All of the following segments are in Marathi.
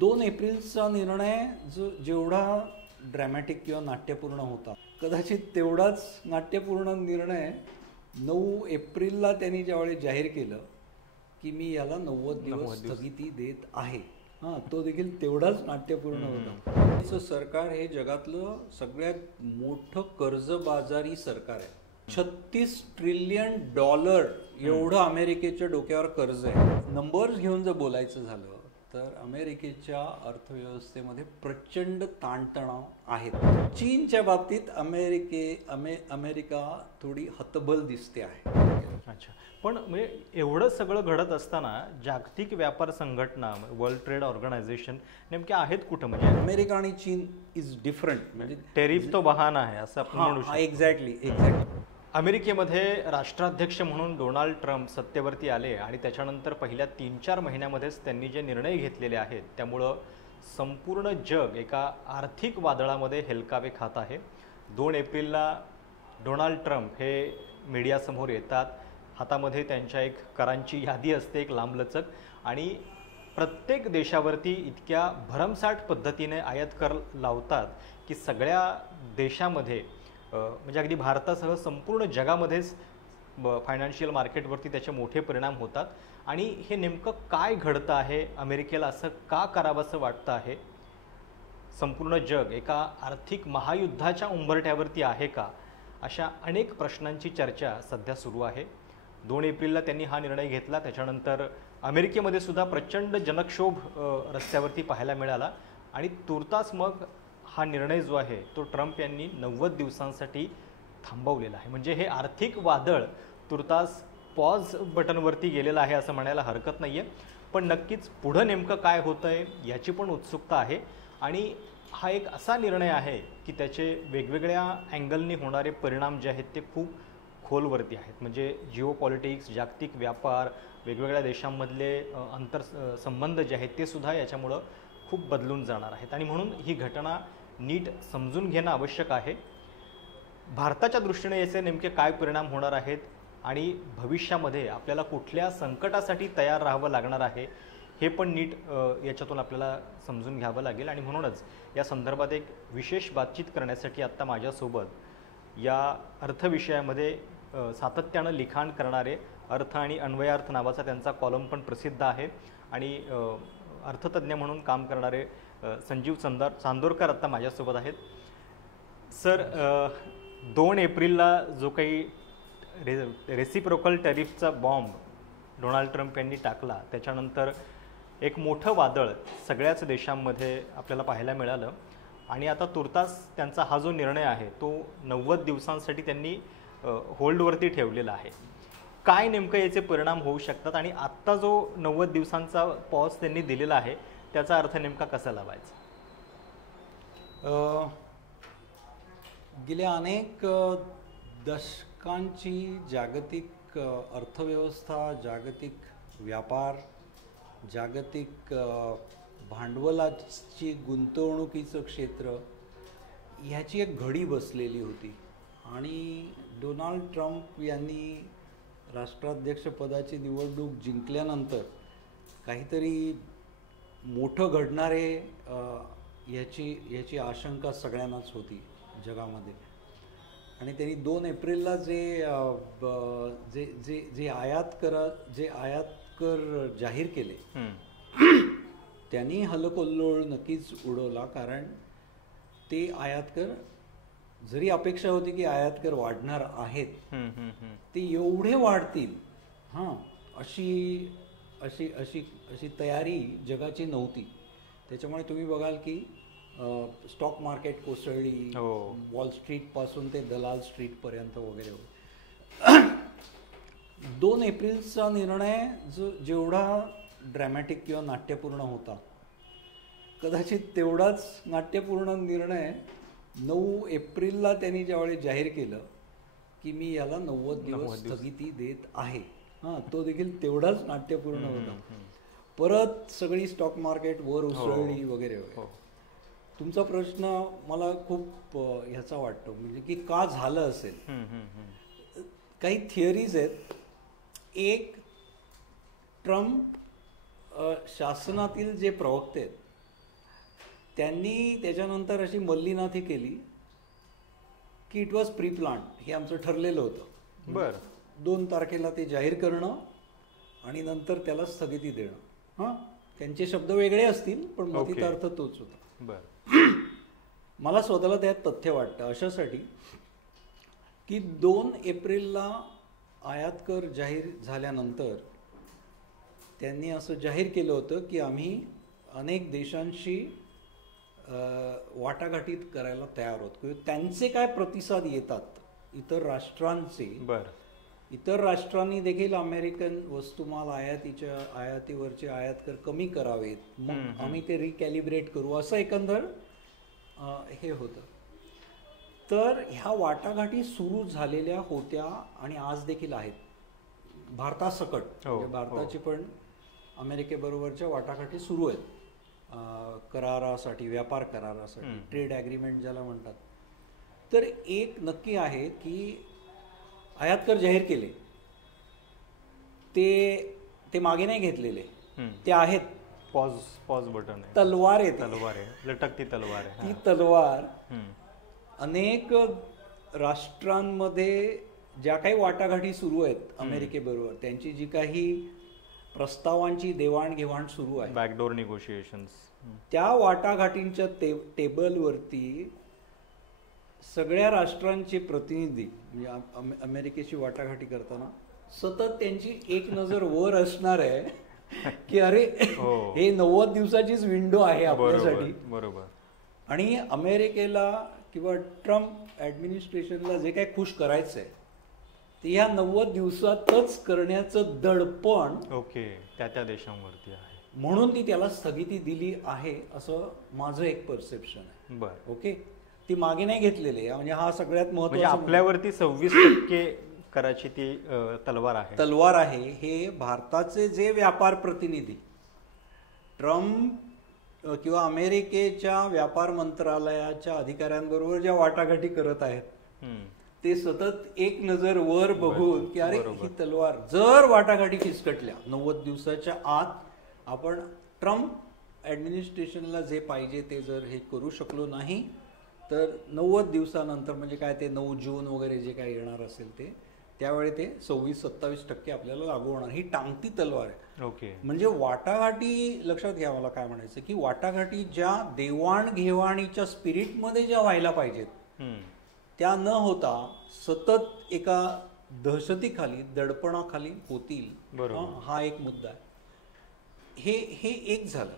2 एप्रिलचा निर्णय जेवढा ड्रॅमॅटिक किंवा नाट्यपूर्ण होता, कदाचित तेवढाच नाट्यपूर्ण निर्णय 9 एप्रिलला त्यांनी ज्यावेळी जाहीर केलं की मी याला 90 दिवस स्थगिती देत आहे, तो देखील तेवढाच नाट्यपूर्ण होता. सरकार हे जगातलं सगळ्यात मोठं कर्जबाजारी सरकार आहे. $36 ट्रिलियन एवढं अमेरिकेच्या डोक्यावर कर्ज आहे. नंबर्स घेऊन जर बोलायचं झालं तर अमेरिकेच्या अर्थव्यवस्थेमध्ये प्रचंड ताणतणाव आहेत. चीनच्या बाबतीत अमेरिका थोडी हतबल दिसते आहे. अच्छा, पण म्हणजे एवढं सगळं घडत असताना जागतिक व्यापार संघटना वर्ल्ड ट्रेड ऑर्गनायझेशन नेमक्या आहेत कुठं? म्हणजे अमेरिका आणि चीन इज डिफरंट. म्हणजे टेरिफ तो बहाना आहे असं आपण म्हणू शकतो. एक्झॅक्टली. अमेरिकेमध्ये राष्ट्राध्यक्ष म्हणून डोनाल्ड ट्रम्प सत्तेवरती आले आणि त्याच्यानंतर पहिल्या 3-4 महिन्यामध्येच त्यांनी जे निर्णय घेतलेले आहेत त्यामुळं संपूर्ण जग एका आर्थिक वादळामध्ये हेलकावे खात आहे. 2 एप्रिलला डोनाल्ड ट्रम्प हे मीडियासमोर येतात. हातामध्ये त्यांच्या एक करांची यादी असते, एक लांबलचक, आणि प्रत्येक देशावरती इतक्या भरमसाठ पद्धतीने आयात कर लावतात की सगळ्या देशामध्ये म्हणजे अगदी भारतासह संपूर्ण जगामध्येच फायनान्शियल मार्केटवरती त्याचे मोठे परिणाम होतात. आणि हे नेमकं काय घडतं आहे, अमेरिकेला असं का करावंसं वाटतं आहे? संपूर्ण जग एका आर्थिक महायुद्धाच्या उंबरठ्यावरती आहे का? अशा अनेक प्रश्नांची चर्चा सध्या सुरू आहे. 2 एप्रिलला त्यांनी हा निर्णय घेतला. त्याच्यानंतर अमेरिकेमध्ये सुद्धा प्रचंड जनक्षोभ रस्त्यावरती पाहायला मिळाला आणि तुर्तास मग हा निर्णय जो आहे तो ट्रम्प यांनी 90 दिवसांसाठी थांबवलेला आहे. म्हणजे हे आर्थिक वादळ तुर्तास पॉज बटनवरती गेलेलं आहे असं म्हणायला हरकत नाही आहे. पण नक्कीच पुढं नेमकं काय होतं आहे याची पण उत्सुकता आहे. आणि हा एक असा निर्णय आहे की त्याचे वेगवेगळ्या अँगलनी होणारे परिणाम जे आहेत ते खूप खोलवरती आहेत. म्हणजे जिओ पॉलिटिक्स, जागतिक व्यापार, वेगवेगळ्या देशांमधले संबंध जे आहेत ते सुद्धा याच्यामुळं खूप बदलून जाणार आहेत. आणि म्हणून ही घटना नीट समजून घेणं आवश्यक आहे. भारताच्या दृष्टीने याचे नेमके काय परिणाम होणार आहेत आणि भविष्यामध्ये आपल्याला कुठल्या संकटासाठी तयार राहावं लागणार आहे हे पण नीट याच्यातून आपल्याला समजून घ्यावं लागेल. आणि म्हणूनच या संदर्भात एक विशेष बातचीत करण्यासाठी आत्ता माझ्यासोबत या अर्थविषयामध्ये सातत्यानं लिखाण करणारे, अर्थ आणि अन्वयार्थ नावाचा त्यांचा कॉलम पण प्रसिद्ध आहे, आणि अर्थतज्ञ म्हणून काम करणारे संजीव चांदोरकर आत्ता माझ्यासोबत आहेत. सर, 2 एप्रिलला जो काही रेसिप्रोकल टॅरिफचा बॉम्ब डोनाल्ड ट्रम्प यांनी टाकला त्याच्यानंतर एक मोठं वादळ सगळ्याच देशांमध्ये आपल्याला पाहायला मिळालं. आणि आता तुर्तास त्यांचा हा जो निर्णय आहे तो 90 दिवसांसाठी त्यांनी होल्डवरती ठेवलेला आहे. काय नेमकं याचे परिणाम होऊ शकतात आणि आत्ता जो 90 दिवसांचा पॉज त्यांनी दिलेला आहे त्याचा अर्थ नेमका कसा लावायचा? गेल्या अनेक दशकांची जागतिक अर्थव्यवस्था, जागतिक व्यापार, जागतिक भांडवलाची गुंतवणुकीचं क्षेत्र ह्याची एक घडी बसलेली होती. आणि डोनाल्ड ट्रम्प यांनी राष्ट्राध्यक्षपदाची निवडणूक जिंकल्यानंतर काहीतरी मोठं घडणार आहे याची आशंका सगळ्यांनाच होती जगामध्ये. आणि त्यांनी 2 एप्रिलला जे आयात कर जाहीर केले त्यांनी हलकल्लोळ नक्कीच उडवला. कारण ते आयात कर, जरी अपेक्षा होती की आयात कर वाढणार आहेत, ते एवढे वाढतील अशी तयारी जगाची नव्हती. त्याच्यामुळे तुम्ही बघाल की स्टॉक मार्केट कोसळली, वॉल स्ट्रीट पासून ते दलाल स्ट्रीट पर्यंत वगैरे. 2 एप्रिलचा निर्णय जेवढा ड्रॅमॅटिक किंवा नाट्यपूर्ण होता, कदाचित तेवढाच नाट्यपूर्ण निर्णय 9 एप्रिलला त्यांनी ज्यावेळी जाहीर केलं की मी याला 90 दिवस स्थगिती देत आहे, तो देखील तेवढाच नाट्यपूर्ण होता. परत सगळी स्टॉक मार्केट वर उसळली वगैरे वगैरे. तुमचा प्रश्न मला खूप ह्याचा वाटतो, म्हणजे की का झालं असेल. काही थिअरीज आहेत. एक, ट्रम्प शासनातील जे प्रवक्ते आहेत त्यांनी त्याच्यानंतर अशी मल्लीनाथी केली की इट वॉज प्री प्लान, हे आमचं ठरलेलं होतं. बरं. 2 तारखेला ते जाहीर करणं आणि नंतर त्याला स्थगिती देणं. हां, त्यांचे शब्द वेगळे असतील पण मतितार्थ तोच होता. बरं. मला स्वतःला त्यात तथ्य वाटतं अशासाठी की 2 एप्रिलला आयात कर जाहीर झाल्यानंतर त्यांनी असं जाहीर केलं होतं की आम्ही अनेक देशांशी वाटाघाटीत करायला तयार आहोत किंवा त्यांचे काय प्रतिसाद येतात इतर राष्ट्रांचे. बरं. इतर राष्ट्रांनी देखील अमेरिकन वस्तुमाल आयातीवरचे आयात कर कमी करावेत, मग आम्ही ते रिकॅलिब्रेट करू, असं एकंदर हे होतं. तर ह्या वाटाघाटी सुरू झालेल्या होत्या आणि आज देखील आहेत भारतासकट. म्हणजे भारताची पण अमेरिकेबरोबरच्या वाटाघाटी सुरू आहेत करारासाठी, व्यापार करारासाठी, ट्रेड ॲग्रीमेंट ज्याला म्हणतात. तर एक नक्की आहे की आयात कर जाहीर केले ते मागे नाही घेतलेले, ते आहेत. पॉज बटन आहे, तलवार आहे, लटकती तलवार आहे. ती तलवार अनेक राष्ट्रांमध्ये ज्या काही वाटाघाटी सुरू आहेत अमेरिकेबरोबर, त्यांची जी काही प्रस्तावांची देवाणघेवाण सुरू आहे, बॅकडोर निगोशिएशन्स, त्या वाटाघाटींच्या टेबलवरती सगळ्या राष्ट्रांचे प्रतिनिधी म्हणजे अमेरिकेची वाटाघाटी करताना सतत त्यांची एक नजर वर असणार आहे की अरे हे 90 दिवसाचीच विंडो आहे आपल्यासाठी. बरोबर. आणि अमेरिकेला किंवा ट्रम्प ॲडमिनिस्ट्रेशनला जे काही खुश करायचं आहे ते ह्या 90 दिवसातच करण्याचं दडपण त्या देशांवरती आहे, म्हणून ती त्याला स्थगिती दिली आहे असं माझं एक परसेप्शन आहे. बरं. ओके, ती मागे नाही घेतलेली आहे. म्हणजे हा सगळ्यात महत्त्वाचा, आपल्यावरती 26% कराची ती तलवार आहे. हे भारताचे जे व्यापार प्रतिनिधी ट्रम्प किंवा अमेरिकेच्या व्यापार मंत्रालयाच्या अधिकाऱ्यांबरोबर ज्या वाटाघाटी करत आहेत ते सतत एक नजर वर बघून की अरे ही तलवार जर वाटाघाटी फिसकटल्या 90 दिवसाच्या आत आपण ट्रम्प ॲडमिनिस्ट्रेशनला जे पाहिजे ते जर हे करू शकलो नाही तर 90 दिवसानंतर म्हणजे काय ते 9 जून वगैरे जे काय येणार असेल ते त्यावेळी ते 26-27% आपल्याला लागू होणार. ही टांगती तलवार आहे. म्हणजे वाटाघाटी लक्षात घ्या, मला काय म्हणायचं की वाटाघाटी ज्या देवाणघेवाणीच्या स्पिरिटमध्ये ज्या व्हायला पाहिजेत त्या न होता सतत एका दहशतीखाली, दडपणाखाली होतील, हा एक मुद्दा आहे. हे एक झालं.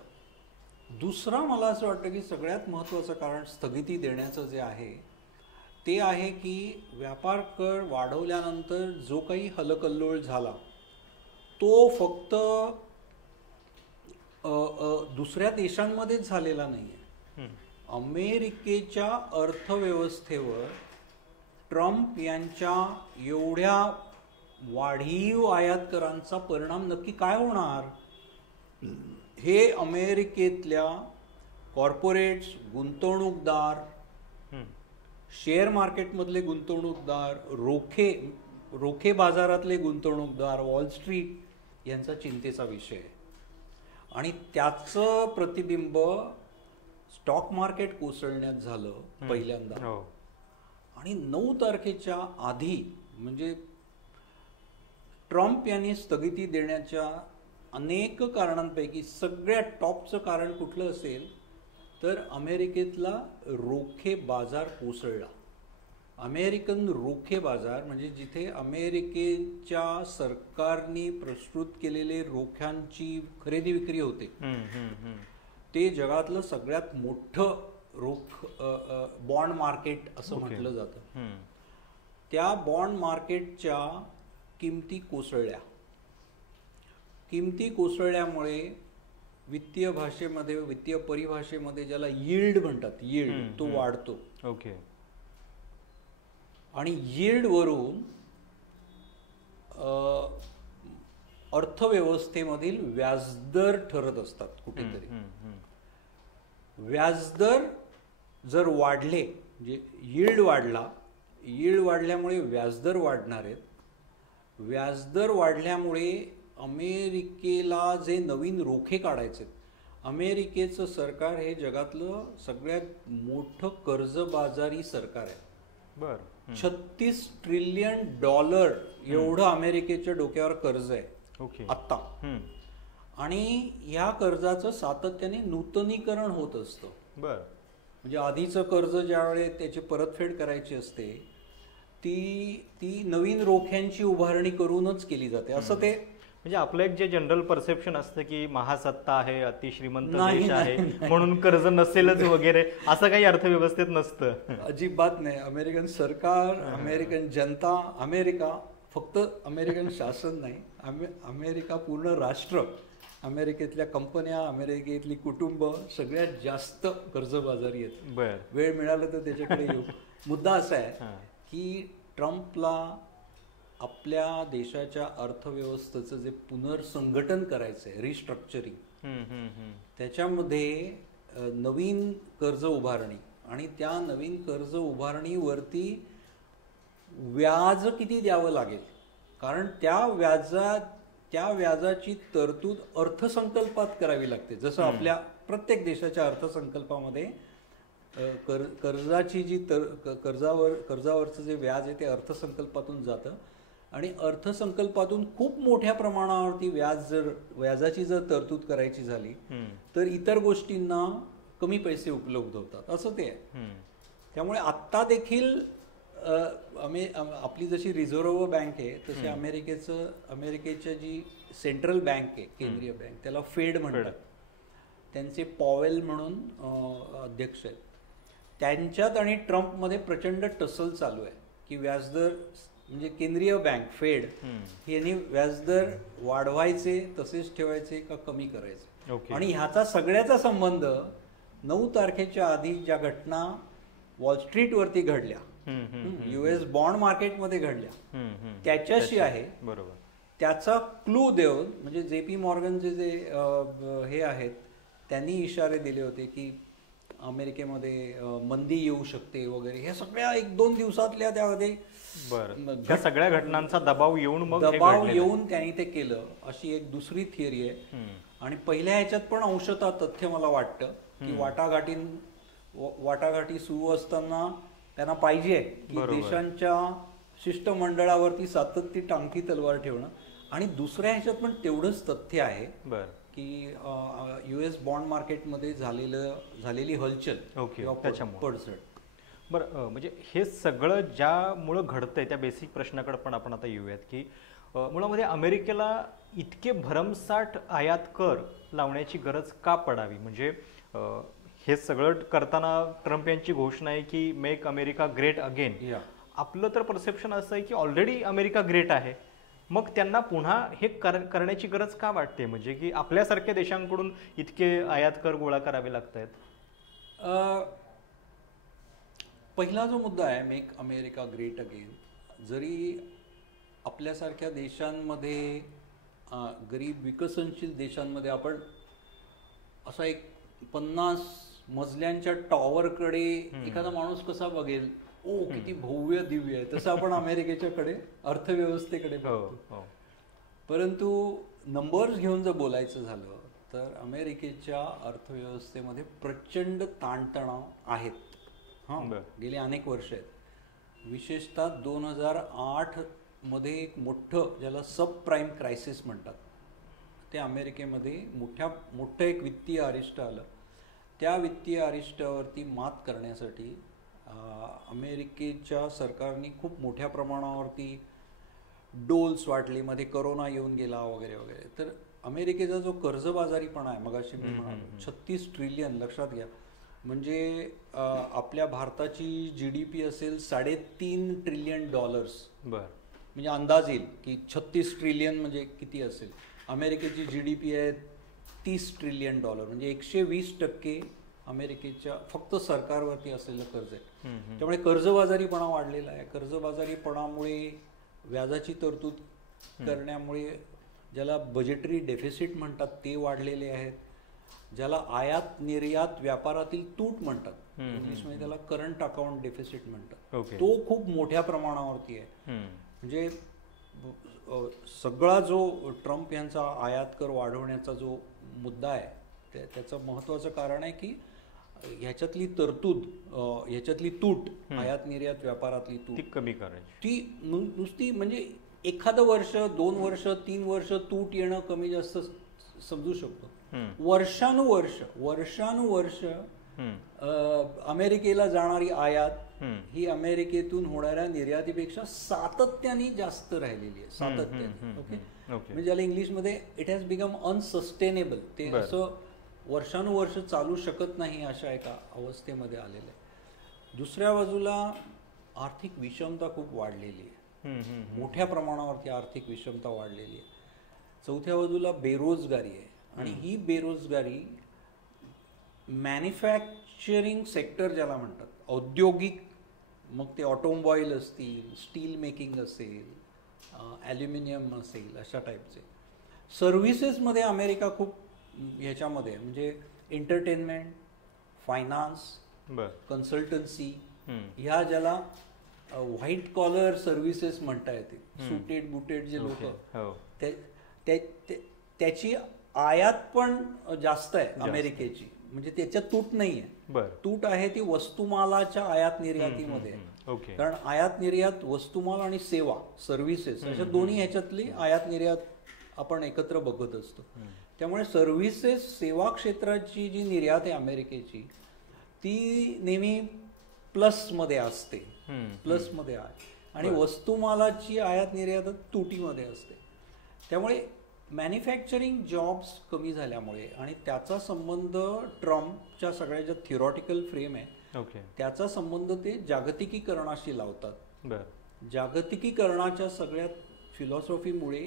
दुसरा मला असं वाटतं की सगळ्यात महत्त्वाचं कारण स्थगिती देण्याचं जे आहे ते आहे की व्यापार कर वाढवल्यानंतर जो काही हलकल्लोळ झाला तो फक्त दुसऱ्या देशांमध्येच झालेला नाही आहे. अमेरिकेच्या अर्थव्यवस्थेवर ट्रम्प यांच्या एवढ्या वाढीव आयात करांचा परिणाम नक्की काय होणार हे अमेरिकेतल्या कॉर्पोरेट्स, गुंतवणूकदार, शेअर मार्केटमधले गुंतवणूकदार, रोखे बाजारातले गुंतवणूकदार, वॉल स्ट्रीट यांचा चिंतेचा विषय आहे. आणि त्याचं प्रतिबिंब स्टॉक मार्केट कोसळण्यात झालं पहिल्यांदा. आणि 9 तारखेच्या आधी म्हणजे ट्रम्प यांनी स्थगिती देण्याच्या अनेक कारणांपैकी सगळ्यात टॉपचं कारण कुठलं असेल तर अमेरिकेतला रोखे बाजार कोसळला. अमेरिकन रोखे बाजार म्हणजे जिथे अमेरिकेच्या सरकारने प्रस्तुत केलेले रोख्यांची खरेदी विक्री होते ते जगातलं सगळ्यात मोठं बॉन्ड मार्केट असं म्हटलं जातं. त्या बॉन्ड मार्केटच्या किमती कोसळल्या. किमती कोसळल्यामुळे वित्तीय भाषेमध्ये, वित्तीय परिभाषेमध्ये ज्याला यील्ड म्हणतात, यील्ड तो वाढतो. आणि यील्ड वरून अर्थव्यवस्थेमधील व्याजदर ठरत असतात कुठेतरी. व्याजदर जर वाढले म्हणजे यील्ड वाढला, यील्ड वाढल्यामुळे व्याजदर वाढणार आहेत. व्याजदर वाढल्यामुळे अमेरिकेला जे नवीन रोखे काढायचे, अमेरिकेचं सरकार हे जगातलं सगळ्यात मोठं कर्जबाजारी सरकार आहे. बर. 36 ट्रिलियन डॉलर एवढं अमेरिकेच्या डोक्यावर कर्ज आहे. ओके. आत्ता. आणि या कर्जाचं सातत्याने नूतनीकरण होत असतं. बर. म्हणजे आधीचं कर्ज ज्यावेळेस त्याची परतफेड करायची असते ती नवीन रोख्यांची उभारणी करूनच केली जाते. असं ते म्हणजे आपलं एक जे जनरल परसेप्शन असतं की महासत्ता आहे, अतिश्रीमंत देश आहे म्हणून कर्ज नसेलच वगैरे, असं काही अर्थव्यवस्थेत नसतं. अजिबात नाही. अमेरिकन सरकार, अमेरिकन जनता, अमेरिका, फक्त अमेरिकन शासन नाही, अमेरिका पूर्ण राष्ट्र, अमेरिकेतल्या कंपन्या, अमेरिकेतली कुटुंब सगळ्यात जास्त कर्जबाजारी आहेत. बर. वेळ मिळाला तर त्याच्याकडे येऊ. मुद्दा असा आहे की ट्रम्पला आपल्या देशाच्या अर्थव्यवस्थेचं जे पुनर्संघटन करायचं आहे, रिस्ट्रक्चरिंग, त्याच्यामध्ये नवीन कर्ज उभारणी आणि त्या नवीन कर्ज उभारणीवरती व्याज किती द्यावं लागेल, कारण त्या व्याजाची तरतूद अर्थसंकल्पात करावी लागते. जसं आपल्या प्रत्येक देशाच्या अर्थसंकल्पामध्ये कर्जाची जी कर्जावरचं जे व्याज आहे ते अर्थसंकल्पातून जातं आणि अर्थसंकल्पातून खूप मोठ्या प्रमाणावरती व्याजाची जर तरतूद करायची झाली तर इतर गोष्टींना कमी पैसे उपलब्ध होतात. असं ते आहे. त्यामुळे आत्ता देखील आपली जशी रिझर्व्ह बँक आहे तशी अमेरिकेच्या जी सेंट्रल बँक आहे, केंद्रीय बँक, त्याला फेड म्हणतात. त्यांचे पॉवेल म्हणून अध्यक्ष आहेत. त्यांच्यात आणि ट्रम्पमध्ये प्रचंड टसल चालू आहे की व्याजदर, म्हणजे केंद्रीय बँक फेड यांनी व्याजदर वाढवायचे तसेच ठेवायचे का कमी करायचे. आणि ह्याचा सगळ्याचा संबंध 9 तारखेच्या आधी ज्या घटना वॉल स्ट्रीटवरती घडल्या, US बॉन्ड मार्केटमध्ये घडल्या, त्याच्याशी आहे. बरोबर. त्याचा क्लू देऊन, म्हणजे JP मॉर्गनचे जे हे आहेत त्यांनी इशारे दिले होते की अमेरिकेमध्ये मंदी येऊ शकते वगैरे, हे सगळ्या 1-2 दिवसातल्या त्यामध्ये सगळ्या घटनांचा दबाव येऊन त्यांनी ते केलं, अशी एक दुसरी थिअरी आहे. आणि पहिल्या ह्याच्यात पण अंशतः तथ्य मला वाटतं की वाटाघाटी सुरू असताना त्यांना पाहिजे की देशांच्या शिष्टमंडळावरती सातत्य टांगती तलवार ठेवणं. आणि दुसऱ्या ह्याच्यात पण तेवढंच तथ्य आहे की US बॉन्ड मार्केटमध्ये झालेली हलचल पडझड. बरं, म्हणजे हे सगळं ज्यामुळं घडतंय त्या बेसिक प्रश्नाकडे पण आपण आता येऊयात की मुळामध्ये अमेरिकेला इतके भरमसाठ आयात कर लावण्याची गरज का पडावी. म्हणजे हे सगळं करताना ट्रम्प यांची घोषणा आहे की मेक अमेरिका ग्रेट अगेन. आपलं तर परसेप्शन असं आहे की ऑलरेडी अमेरिका ग्रेट आहे, मग त्यांना पुन्हा हे करण्याची गरज का वाटते. म्हणजे की आपल्यासारख्या देशांकडून इतके आयात कर गोळा करावे लागत आहेत. पहिला जो मुद्दा आहे मेक अमेरिका ग्रेट अगेन, जरी आपल्यासारख्या देशांमध्ये, गरीब विकसनशील देशांमध्ये आपण असा एक 50 मजल्यांच्या टॉवरकडे एखादा माणूस कसा बघेल, ओ किती भव्य दिव्य आहे, तसं आपण अमेरिकेच्याकडे अर्थव्यवस्थेकडे बघतो. परंतु नंबर्स घेऊन जर बोलायचं झालं तर अमेरिकेच्या अर्थव्यवस्थेमध्ये प्रचंड ताणतणाव आहेत. गेली अनेक वर्ष आहेत. विशेषतः 2008 मध्ये एक मोठं, ज्याला सब प्राईम क्रायसिस म्हणतात, ते अमेरिकेमध्ये मोठं एक वित्तीय अरिष्ट आलं. त्या वित्तीय अरिष्टावरती मात करण्यासाठी अमेरिकेच्या सरकारने खूप मोठ्या प्रमाणावरती डोल्स वाटली, मध्ये कोरोना येऊन गेला वगैरे वगैरे. तर अमेरिकेचा जो कर्जबाजारीपणा आहे, मगाशी मी म्हणालो 36 ट्रिलियन, लक्षात घ्या, म्हणजे आपल्या भारताची GDP असेल $3.5 ट्रिलियन. म्हणजे अंदाज येईल की 36 ट्रिलियन म्हणजे किती असेल. अमेरिकेची GDP आहे $30 ट्रिलियन, म्हणजे 120% अमेरिकेच्या फक्त सरकारवरती असलेलं कर्ज आहे. त्यामुळे कर्जबाजारीपणा वाढलेला आहे. कर्जबाजारीपणामुळे व्याजाची तरतूद करण्यामुळे ज्याला बजेटरी डेफिसिट म्हणतात ते वाढलेले आहेत. ज्याला आयात निर्यात व्यापारातील तूट म्हणतात, इंग्लिशमध्ये त्याला करंट अकाउंट डेफिसिट म्हणतात, तो खूप मोठ्या प्रमाणावरती आहे. म्हणजे सगळा जो ट्रम्प यांचा आयात कर वाढवण्याचा जो मुद्दा आहे त्याचं महत्त्वाचं कारण आहे की ह्याच्यातली तरतूद, ह्याच्यातली तूट, आयात निर्यात व्यापारातली तूट ती कमी करायची. ती नुसती म्हणजे एखादं वर्ष, 2 वर्ष, 3 वर्ष तूट येणं कमी जास्त समजू शकतो. वर्षानुवर्ष अमेरिकेला जाणारी आयात ही अमेरिकेतून होणाऱ्या निर्यातीपेक्षा सातत्याने जास्त राहिलेली आहे. सातत्याने. ओके. म्हणजे ज्याला इंग्लिशमध्ये इट हॅज बिकम अनसस्टेनेबल. ते असं वर्षानुवर्ष चालू शकत नाही अशा एका अवस्थेमध्ये आलेलं आहे. दुसऱ्या बाजूला आर्थिक विषमता खूप वाढलेली आहे. मोठ्या प्रमाणावरती आर्थिक विषमता वाढलेली आहे. चौथ्या बाजूला बेरोजगारी आहे आणि ही बेरोजगारी मॅन्युफॅक्चरिंग सेक्टर ज्याला म्हणतात, औद्योगिक, मग ते ऑटोमोबाईल असतील, स्टील मेकिंग असेल, ॲल्युमिनियम असेल, अशा टाईपचे सर्व्हिसेसमध्ये अमेरिका खूप ह्याच्यामध्ये, म्हणजे एंटरटेनमेंट, फायनान्स, कन्सल्टन्सी, ह्या ज्याला व्हाईट कॉलर सर्व्हिसेस म्हणता येते, सुटेड बुटेड जे लोक, त्याची आयात पण जास्त आहे अमेरिकेची. म्हणजे त्याच्यात तूट नाही आहे. तूट आहे ती वस्तुमालाच्या आयात निर्यातीमध्ये. कारण आयात निर्यात वस्तुमाल आणि सेवा, सर्व्हिसेस, अशा दोन्ही ह्याच्यातली आयात निर्यात आपण एकत्र बघत असतो. त्यामुळे सर्व्हिसेस, सेवा क्षेत्राची जी निर्यात आहे अमेरिकेची, ती नेहमी प्लसमध्ये असते, प्लसमध्ये आहे. आणि वस्तुमालाची आयात निर्यात तुटीमध्ये असते. त्यामुळे मॅन्युफॅक्चरिंग जॉब्स कमी झाल्यामुळे आणि त्याचा संबंध ट्रम्पच्या सगळ्या ज्या थिओरॉटिकल फ्रेम आहे त्याचा संबंध ते जागतिकीकरणाशी लावतात. जागतिकीकरणाच्या सगळ्या फिलॉसॉफीमुळे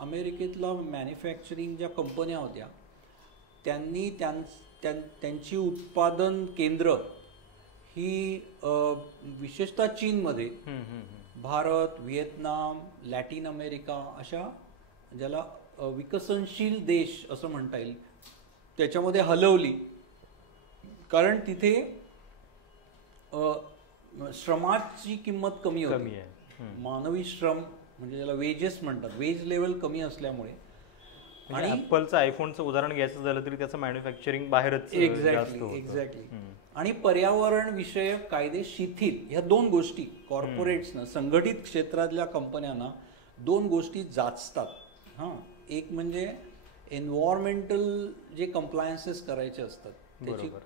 अमेरिकेतला मॅन्युफॅक्चरिंग ज्या कंपन्या होत्या त्यांनी त्यांची उत्पादन केंद्र ही विशेषतः चीनमध्ये, भारत, व्हिएतनाम, लॅटिन अमेरिका अशा ज्याला विकसनशील देश असं म्हणता येईल त्याच्यामध्ये हलवली. कारण तिथे श्रमाची किंमत कमी होती. मानवी श्रम म्हणजे ज्याला वेजेस म्हणतात, वेज लेवल कमी असल्यामुळे. आणि ॲपलचं, आयफोनचं उदाहरण घ्यायचं झालं तरी त्याचं मॅन्युफॅक्चरिंग बाहेरच. एक्झॅक्टली. आणि पर्यावरण विषयक कायदे शिथिल, ह्या दोन गोष्टी कॉर्पोरेट्सना, संघटित क्षेत्रातल्या कंपन्यांना दोन गोष्टी जाचतात. एक म्हणजे एन्व्हायरमेंटल जे कंप्लायन्सेस करायचे असतात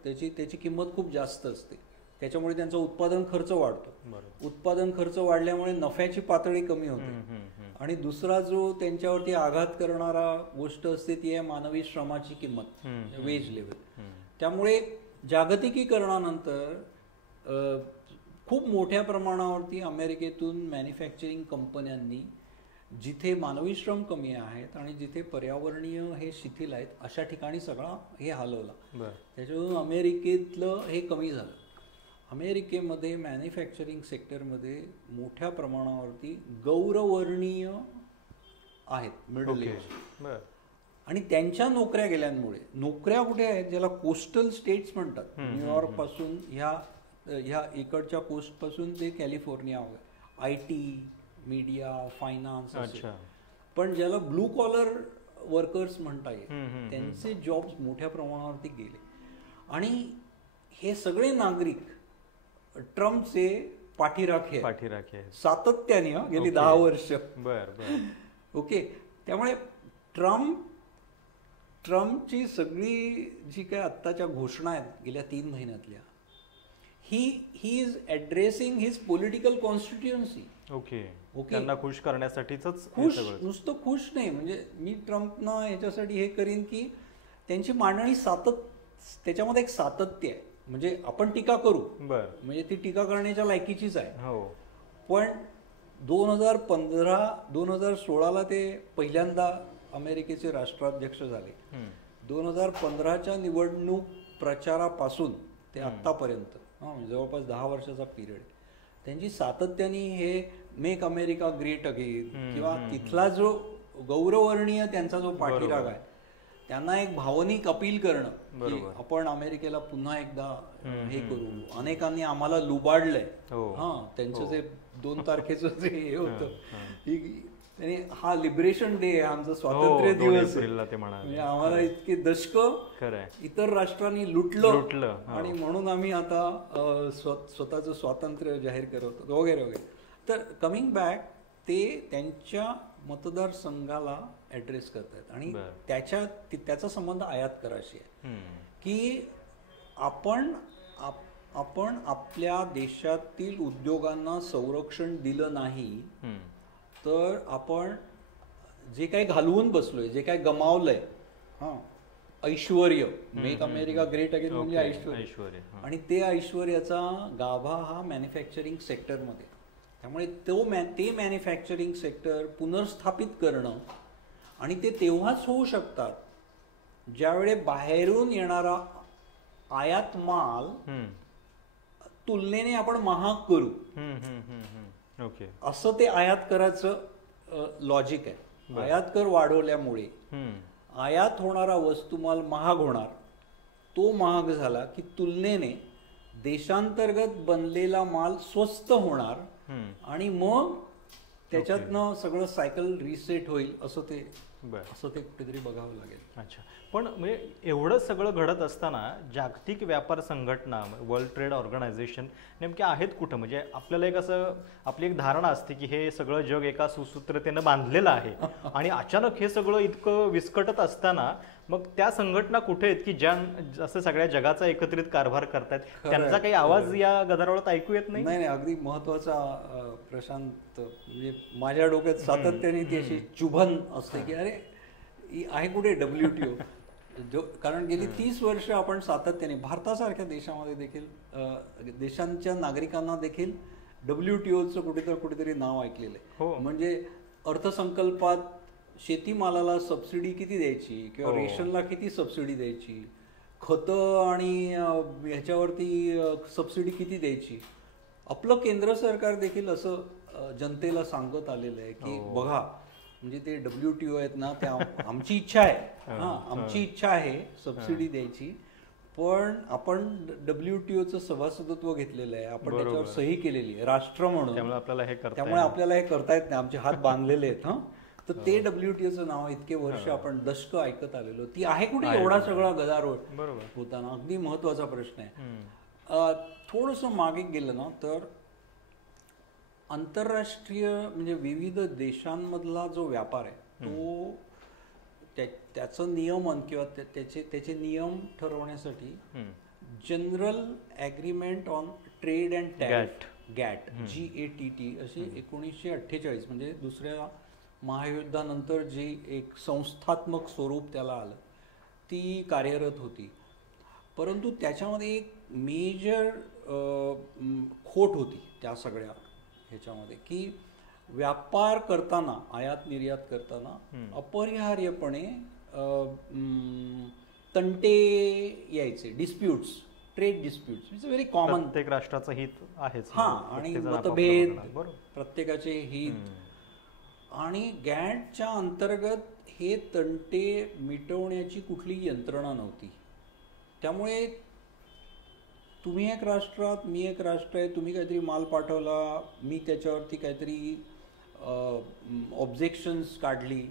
त्याची किंमत खूप जास्त असते. त्याच्यामुळे त्यांचा उत्पादन खर्च वाढतो. उत्पादन खर्च वाढल्यामुळे नफ्याची पातळी कमी होते. आणि दुसरा जो त्यांच्यावरती आघात करणारा गोष्ट असते ती आहे मानवी श्रमाची किंमत, वेज लेवल. त्यामुळे जागतिकीकरणानंतर खूप मोठ्या प्रमाणावरती अमेरिकेतून मॅन्युफॅक्चरिंग कंपन्यांनी जिथे मानवी श्रम कमी आहेत आणि जिथे पर्यावरणीय हे शिथिल आहेत अशा ठिकाणी सगळा हे हलवला. त्याच्यातून अमेरिकेतलं हे कमी झालं. अमेरिकेमध्ये मॅन्युफॅक्चरिंग सेक्टरमध्ये मोठ्या प्रमाणावरती गौरवर्णीय आहेत, मिडल एज, आणि त्यांच्या नोकऱ्या गेल्यामुळे, नोकऱ्या कुठे आहेत ज्याला कोस्टल स्टेट्स म्हणतात, न्यूयॉर्क पासून ह्या इकडच्या कोस्ट पासून ते कॅलिफोर्निया वगैरे, IT, मीडिया, फायनान्स असे. पण ज्याला ब्लू कॉलर वर्कर्स म्हणता येईल त्यांचे जॉब्स मोठ्या प्रमाणावरती गेले. आणि हे सगळे नागरिक ट्रम्पचे पाठीराखे सातत्याने गेली 10 वर्ष. ओके. त्यामुळे ट्रम्पची सगळी जी काय आत्ताच्या घोषणा आहेत गेल्या 3 महिन्यातल्या, he is addressing his political constituency. त्यांना खुश करण्यासाठीच. नुसतं खुश नाही, म्हणजे मी ट्रम्पना ह्याच्यासाठी हे करीन की त्यांची मांडणी त्याच्यामध्ये एक सातत्य आहे. म्हणजे आपण टीका करू, म्हणजे ती टीका करण्याच्या लायकीचीच आहे. पण 2016ला ते पहिल्यांदा अमेरिकेचे राष्ट्राध्यक्ष झाले. 2015च्या निवडणूक प्रचारापासून ते आत्तापर्यंत जवळपास 10 वर्षाचा पिरियड त्यांची सातत्याने हे मेक अमेरिका ग्रेट अगेन किंवा तिथला जो गौरवर्णीय त्यांचा जो पाठीराग आहे त्यांना एक भावनिक अपील करणं की आपण अमेरिकेला पुन्हा एकदा हे करू. अनेकांनी आम्हाला लुबाडलंय. त्यांचं जे 2 तारखेचं जे हे होतं, त्याने हा लिबरेशन डे, आमचा स्वातंत्र्य दिवस आहे, ते म्हणजे आम्हाला इतके दशक इतर राष्ट्रांनी लुटलं आणि म्हणून आम्ही आता स्वतःचं स्वातंत्र्य जाहीर करत वगैरे वगैरे. तर कमिंग बॅक, ते त्यांच्या मतदारसंघाला ऍड्रेस करतात आणि त्याचा संबंध आयात कराशी आहे की आपण आपल्या देशातील उद्योगांना संरक्षण दिलं नाही तर आपण जे काही घालवून बसलोय, जे काही गमावलंय, ऐश्वर्य, मेक अमेरिका ग्रेट अगेन म्हणजे ऐश्वर्य, आणि ते ऐश्वर्याचा गाभा हा मॅन्युफॅक्चरिंग सेक्टरमध्ये. त्यामुळे ते मॅन्युफॅक्चरिंग सेक्टर पुनर्स्थापित करणं, आणि ते तेव्हाच होऊ शकतात ज्यावेळी बाहेरून येणारा आयात माल तुलनेने आपण महाग करू. असं ते आयात करायचं लॉजिक आहे. आयात कर वाढवल्यामुळे आयात होणारा वस्तुमाल महाग होणार. तो महाग झाला की तुलनेने देशांतर्गत बनलेला माल स्वस्त होणार आणि मग त्याच्यातनं सगळं सायकल रिसेट होईल. असं ते कुठेतरी बघावं लागेल. अच्छा, पण म्हणजे एवढं सगळं घडत असताना जागतिक व्यापार संघटना, वर्ल्ड ट्रेड ऑर्गनायझेशन नेमक्या आहेत कुठं? म्हणजे आपल्याला एक असं आपली एक धारणा असते की हे सगळं जग एका सुसूत्रतेनं बांधलेलं आहे आणि अचानक हे सगळं इतकं विस्कटत असताना मग त्या संघटना कुठे आहेत की ज्या असं सगळ्या जगाचा एकत्रित कारभार करतायत? त्यांचा काही आवाज या गदारोळात ऐकू येत नाही? नाही, अगदी महत्वाचा प्रशांत, म्हणजे माझ्या डोक्यात सातत्याने ती अशी चुभन असते की अरे आहे कुठे WTO? कारण गेली 30 वर्ष आपण सातत्याने भारतासारख्या देशामध्ये देखील देशांच्या नागरिकांना देखील WTOचं कुठेतरी नाव ऐकलेलं आहे. म्हणजे अर्थसंकल्पात शेतीमालाला सबसिडी किती द्यायची किंवा रेशनला किती सबसिडी द्यायची, खतं आणि ह्याच्यावरती सबसिडी किती द्यायची, आपलं केंद्र सरकार देखील असं जनतेला सांगत आलेलं आहे की बघा, म्हणजे ते WTO आहेत ना, त्या आमची इच्छा आहे, आमची इच्छा आहे सबसिडी द्यायची, पण आपण WTOचं सभासदत्व घेतलेलं आहे, आपण त्याच्यावर सही केलेली आहे राष्ट्र म्हणून, त्यामुळे आपल्याला हे करता येत नाही, आमचे हात बांधलेले आहेत. तर ते WTOचं नाव इतके वर्ष आपण दशक ऐकत आलेलो, ती आहे कुठे एवढा सगळा गदारोळ होताना? अगदी महत्वाचा प्रश्न आहे. थोडंसं मागे गेलं ना तर आंतरराष्ट्रीय म्हणजे विविध देशांमधला जो व्यापार आहे तो त्याचं नियमन किंवा त्याचे नियम ठरवण्यासाठी general agreement on trade and tariff, GATT, GATT अशी 1948 म्हणजे दुसऱ्या महायुद्धानंतर जी एक संस्थात्मक स्वरूप त्याला आलं ती कार्यरत होती. परंतु त्याच्यामध्ये एक मेजर खोट होती त्या सगळ्या ह्याच्यामध्ये की व्यापार करताना, आयात निर्यात करताना अपरिहार्यपणे तंटे यायचे, disputes, trade disputes, it's very common. प्रत्येक राष्ट्राचं हित आहेच. आणि मतभेद, प्रत्येकाचे हित, आणि गॅटच्या अंतर्गत हे तंटे मिटवण्याची कुठली यंत्रणा नव्हती. त्यामुळे तुम्ही एक राष्ट्रात, मी एक राष्ट्र आहे, तुम्ही काहीतरी माल पाठवला, मी त्याच्यावरती काहीतरी ऑब्जेक्शन्स काढली,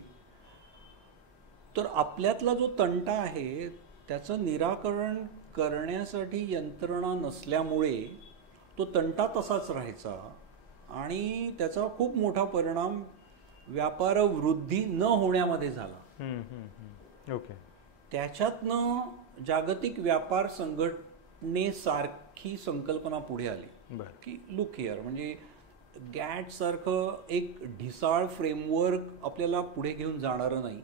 तर आपल्यातला जो तंटा आहे त्याचं निराकरण करण्यासाठी यंत्रणा नसल्यामुळे तो तंटा तसाच राहायचा आणि त्याचा खूप मोठा परिणाम व्यापार वृद्धी न होण्यामध्ये झाला. त्याच्यातनं जागतिक व्यापार संघटनेसारखी संकल्पना पुढे आली की लुक हिअर, म्हणजे गॅट सारखं एक ढिसाळ फ्रेमवर्क आपल्याला पुढे घेऊन जाणारं नाही,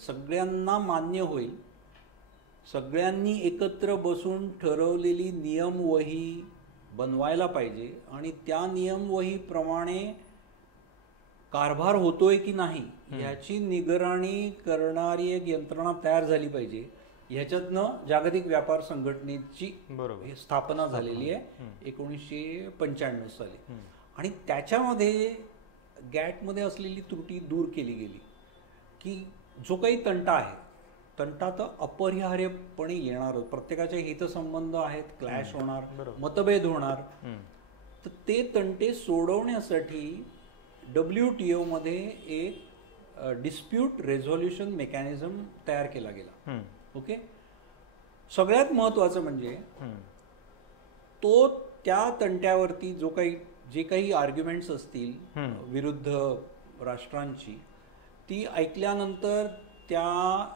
सगळ्यांना मान्य होईल, सगळ्यांनी एकत्र बसून ठरवलेली नियमवही बनवायला पाहिजे आणि त्या नियमवहीप्रमाणे कारभार होतोय की नाही ह्याची निगराणी करणारी एक यंत्रणा तयार झाली पाहिजे. ह्याच्यातनं जागतिक व्यापार संघटनेची स्थापना झालेली आहे 1995 साली आणि त्याच्यामध्ये गॅटमध्ये असलेली त्रुटी दूर केली गेली की जो काही तंटा आहे, तंटा तर अपरिहार्यपणे येणार, प्रत्येकाचे हितसंबंध आहेत, क्लॅश होणार, मतभेद होणार, तर ते तंटे सोडवण्यासाठी WTO मध्ये एक डिस्प्यूट रेझोल्युशन मेकॅनिझम तयार केला गेला. ओके. सगळ्यात महत्त्वाचं म्हणजे तो त्या तंट्यावरती जे काही आर्ग्युमेंट्स असतील विरुद्ध राष्ट्रांची, ती ऐकल्यानंतर त्या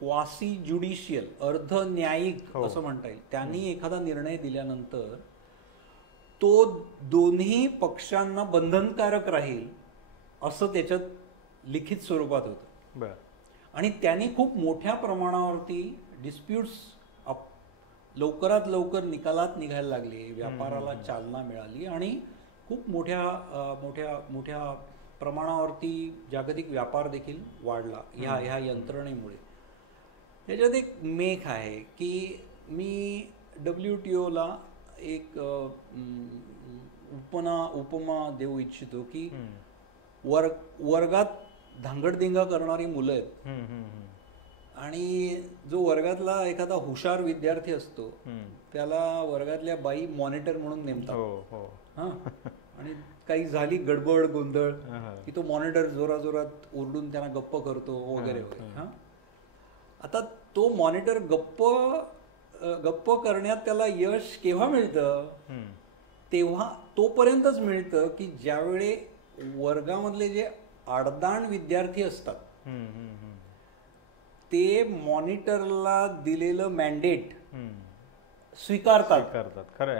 क्वासी ज्युडिशियल, अर्ध न्यायिक असं म्हणता येईल, त्यांनी एखादा निर्णय दिल्यानंतर तो दोन्ही पक्षांना बंधनकारक राहील असं त्याच्यात लिखित स्वरूपात होतं. आणि त्यांनी खूप मोठ्या प्रमाणावरती डिस्प्यूट्स लवकरात लवकर निकालात निघायला लागले, व्यापाराला चालना मिळाली आणि खूप मोठ्या मोठ्या मोठ्या प्रमाणावरती जागतिक व्यापार देखील वाढला ह्या यंत्रणेमुळे. त्याच्यात एक मेख आहे की मी WTOला एक उपमा देऊ इच्छितो की वर्गात धांगडधिंगा करणारी मुलं आहेत आणि जो वर्गातला एखादा हुशार विद्यार्थी असतो त्याला वर्गातल्या बाई मॉनिटर म्हणून नेमतात. हा. आणि काही झाली गडबड गोंधळ की तो मॉनिटर जोराजोरात ओरडून त्यांना गप्प करतो वगैरे वगैरे. हा. आता तो मॉनिटर गप्प करण्यात त्याला यश केव्हा मिळतं? तेव्हा तोपर्यंतच मिळतं की ज्यावेळी वर्गामधले जे आडदांड विद्यार्थी असतात ते मॉनिटरला दिलेलं मॅन्डेट स्वीकारतात. खरं.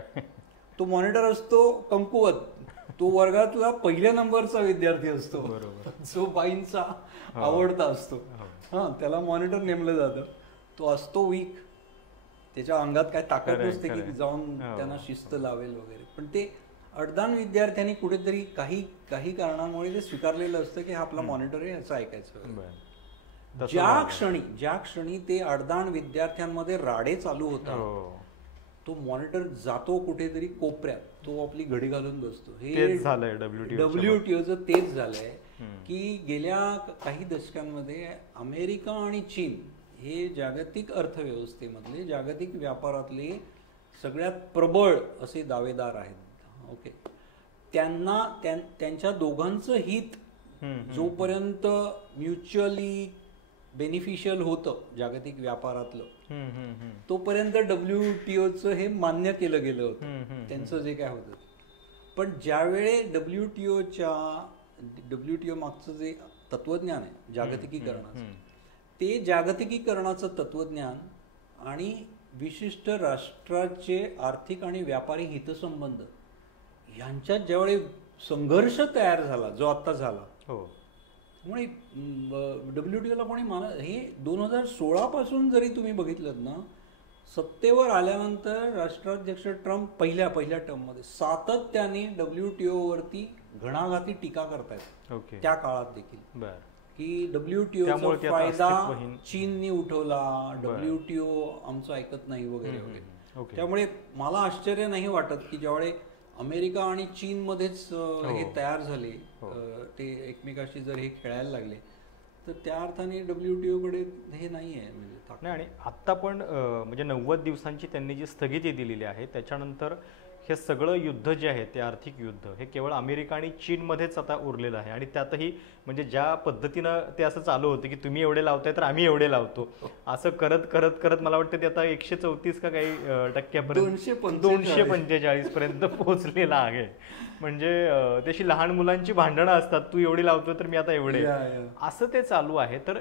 तो मॉनिटर असतो कमकुवत, तो वर्गातला पहिल्या नंबरचा विद्यार्थी असतो, जो बाईंचा आवडता असतो. हा. त्याला मॉनिटर नेमलं जातं. तो असतो वीक, त्याच्या अंगात काय ताकद नसते की जाऊन त्यांना शिस्त लावेल वगैरे. पण ते अडदान विद्यार्थ्यांनी कुठेतरी काही कारणामुळे ते स्वीकारलेलं असतं की हा आपला मॉनिटर आहे, ह्याचं ऐकायचं. ज्या क्षणी ते अडदान विद्यार्थ्यांमध्ये राडे चालू होतात, तो मॉनिटर जातो कुठेतरी कोपऱ्यात, तो आपली घडी घालून बसतो. हे WTOचं तेच झालंय की गेल्या काही दशकांमध्ये अमेरिका आणि चीन हे जागतिक अर्थव्यवस्थेमधले, जागतिक व्यापारातले सगळ्यात प्रबळ असे दावेदार आहेत. ओके. त्यांच्या दोघांचं हित जोपर्यंत म्युच्युअली बेनिफिशियल होतं जागतिक व्यापारातलं, तोपर्यंत WTOचं हे मान्य केलं गेलं होतं, त्यांचं जे काय होतं. पण ज्यावेळे WTO मागचं जे तत्वज्ञान आहे जागतिकीकरणाचं, ते जागतिकीकरणाचं तत्वज्ञान आणि विशिष्ट राष्ट्राचे आर्थिक आणि व्यापारी हितसंबंध यांच्यात ज्यावेळी संघर्ष तयार झाला, जो आता झाला, त्यामुळे WTOला कोणी हे 2016 पासून जरी तुम्ही बघितलं ना, सत्तेवर आल्यानंतर राष्ट्राध्यक्ष ट्रम्प पहिल्या टर्ममध्ये सातत्याने WTO वरती घणाघाती टीका करतायत. त्या काळात देखील की WTOचा फायदा चीननी उठवला, WTO आमचं ऐकत नाही वगैरे वगैरे. त्यामुळे मला आश्चर्य नाही वाटत की ज्यावेळी अमेरिका आणि चीन मध्येच हे तयार झाले, ते एकमेकाशी जर हे खेळायला लागले, तर त्या अर्थाने WTO कडे हे नाही आहे म्हणजे. आणि आत्ता पण म्हणजे 90 दिवसांची त्यांनी जी स्थगिती दिलेली आहे, त्याच्यानंतर हे सगळं युद्ध जे आहे ते आर्थिक युद्ध हे केवळ अमेरिका आणि चीनमध्येच आता उरलेलं आहे. आणि त्यातही म्हणजे ज्या पद्धतीनं ते असं चालू होतं की तुम्ही एवढे लावताय तर आम्ही एवढे लावतो, असं करत करत करत मला वाटतं ते आता 134 का काही टक्क्यापर्यंत 245 पर्यंत पोहोचलेला आहे. म्हणजे त्याची लहान मुलांची भांडणं असतात, तू एवढी लावतोय तर मी आता एवढे, असं ते चालू आहे. तर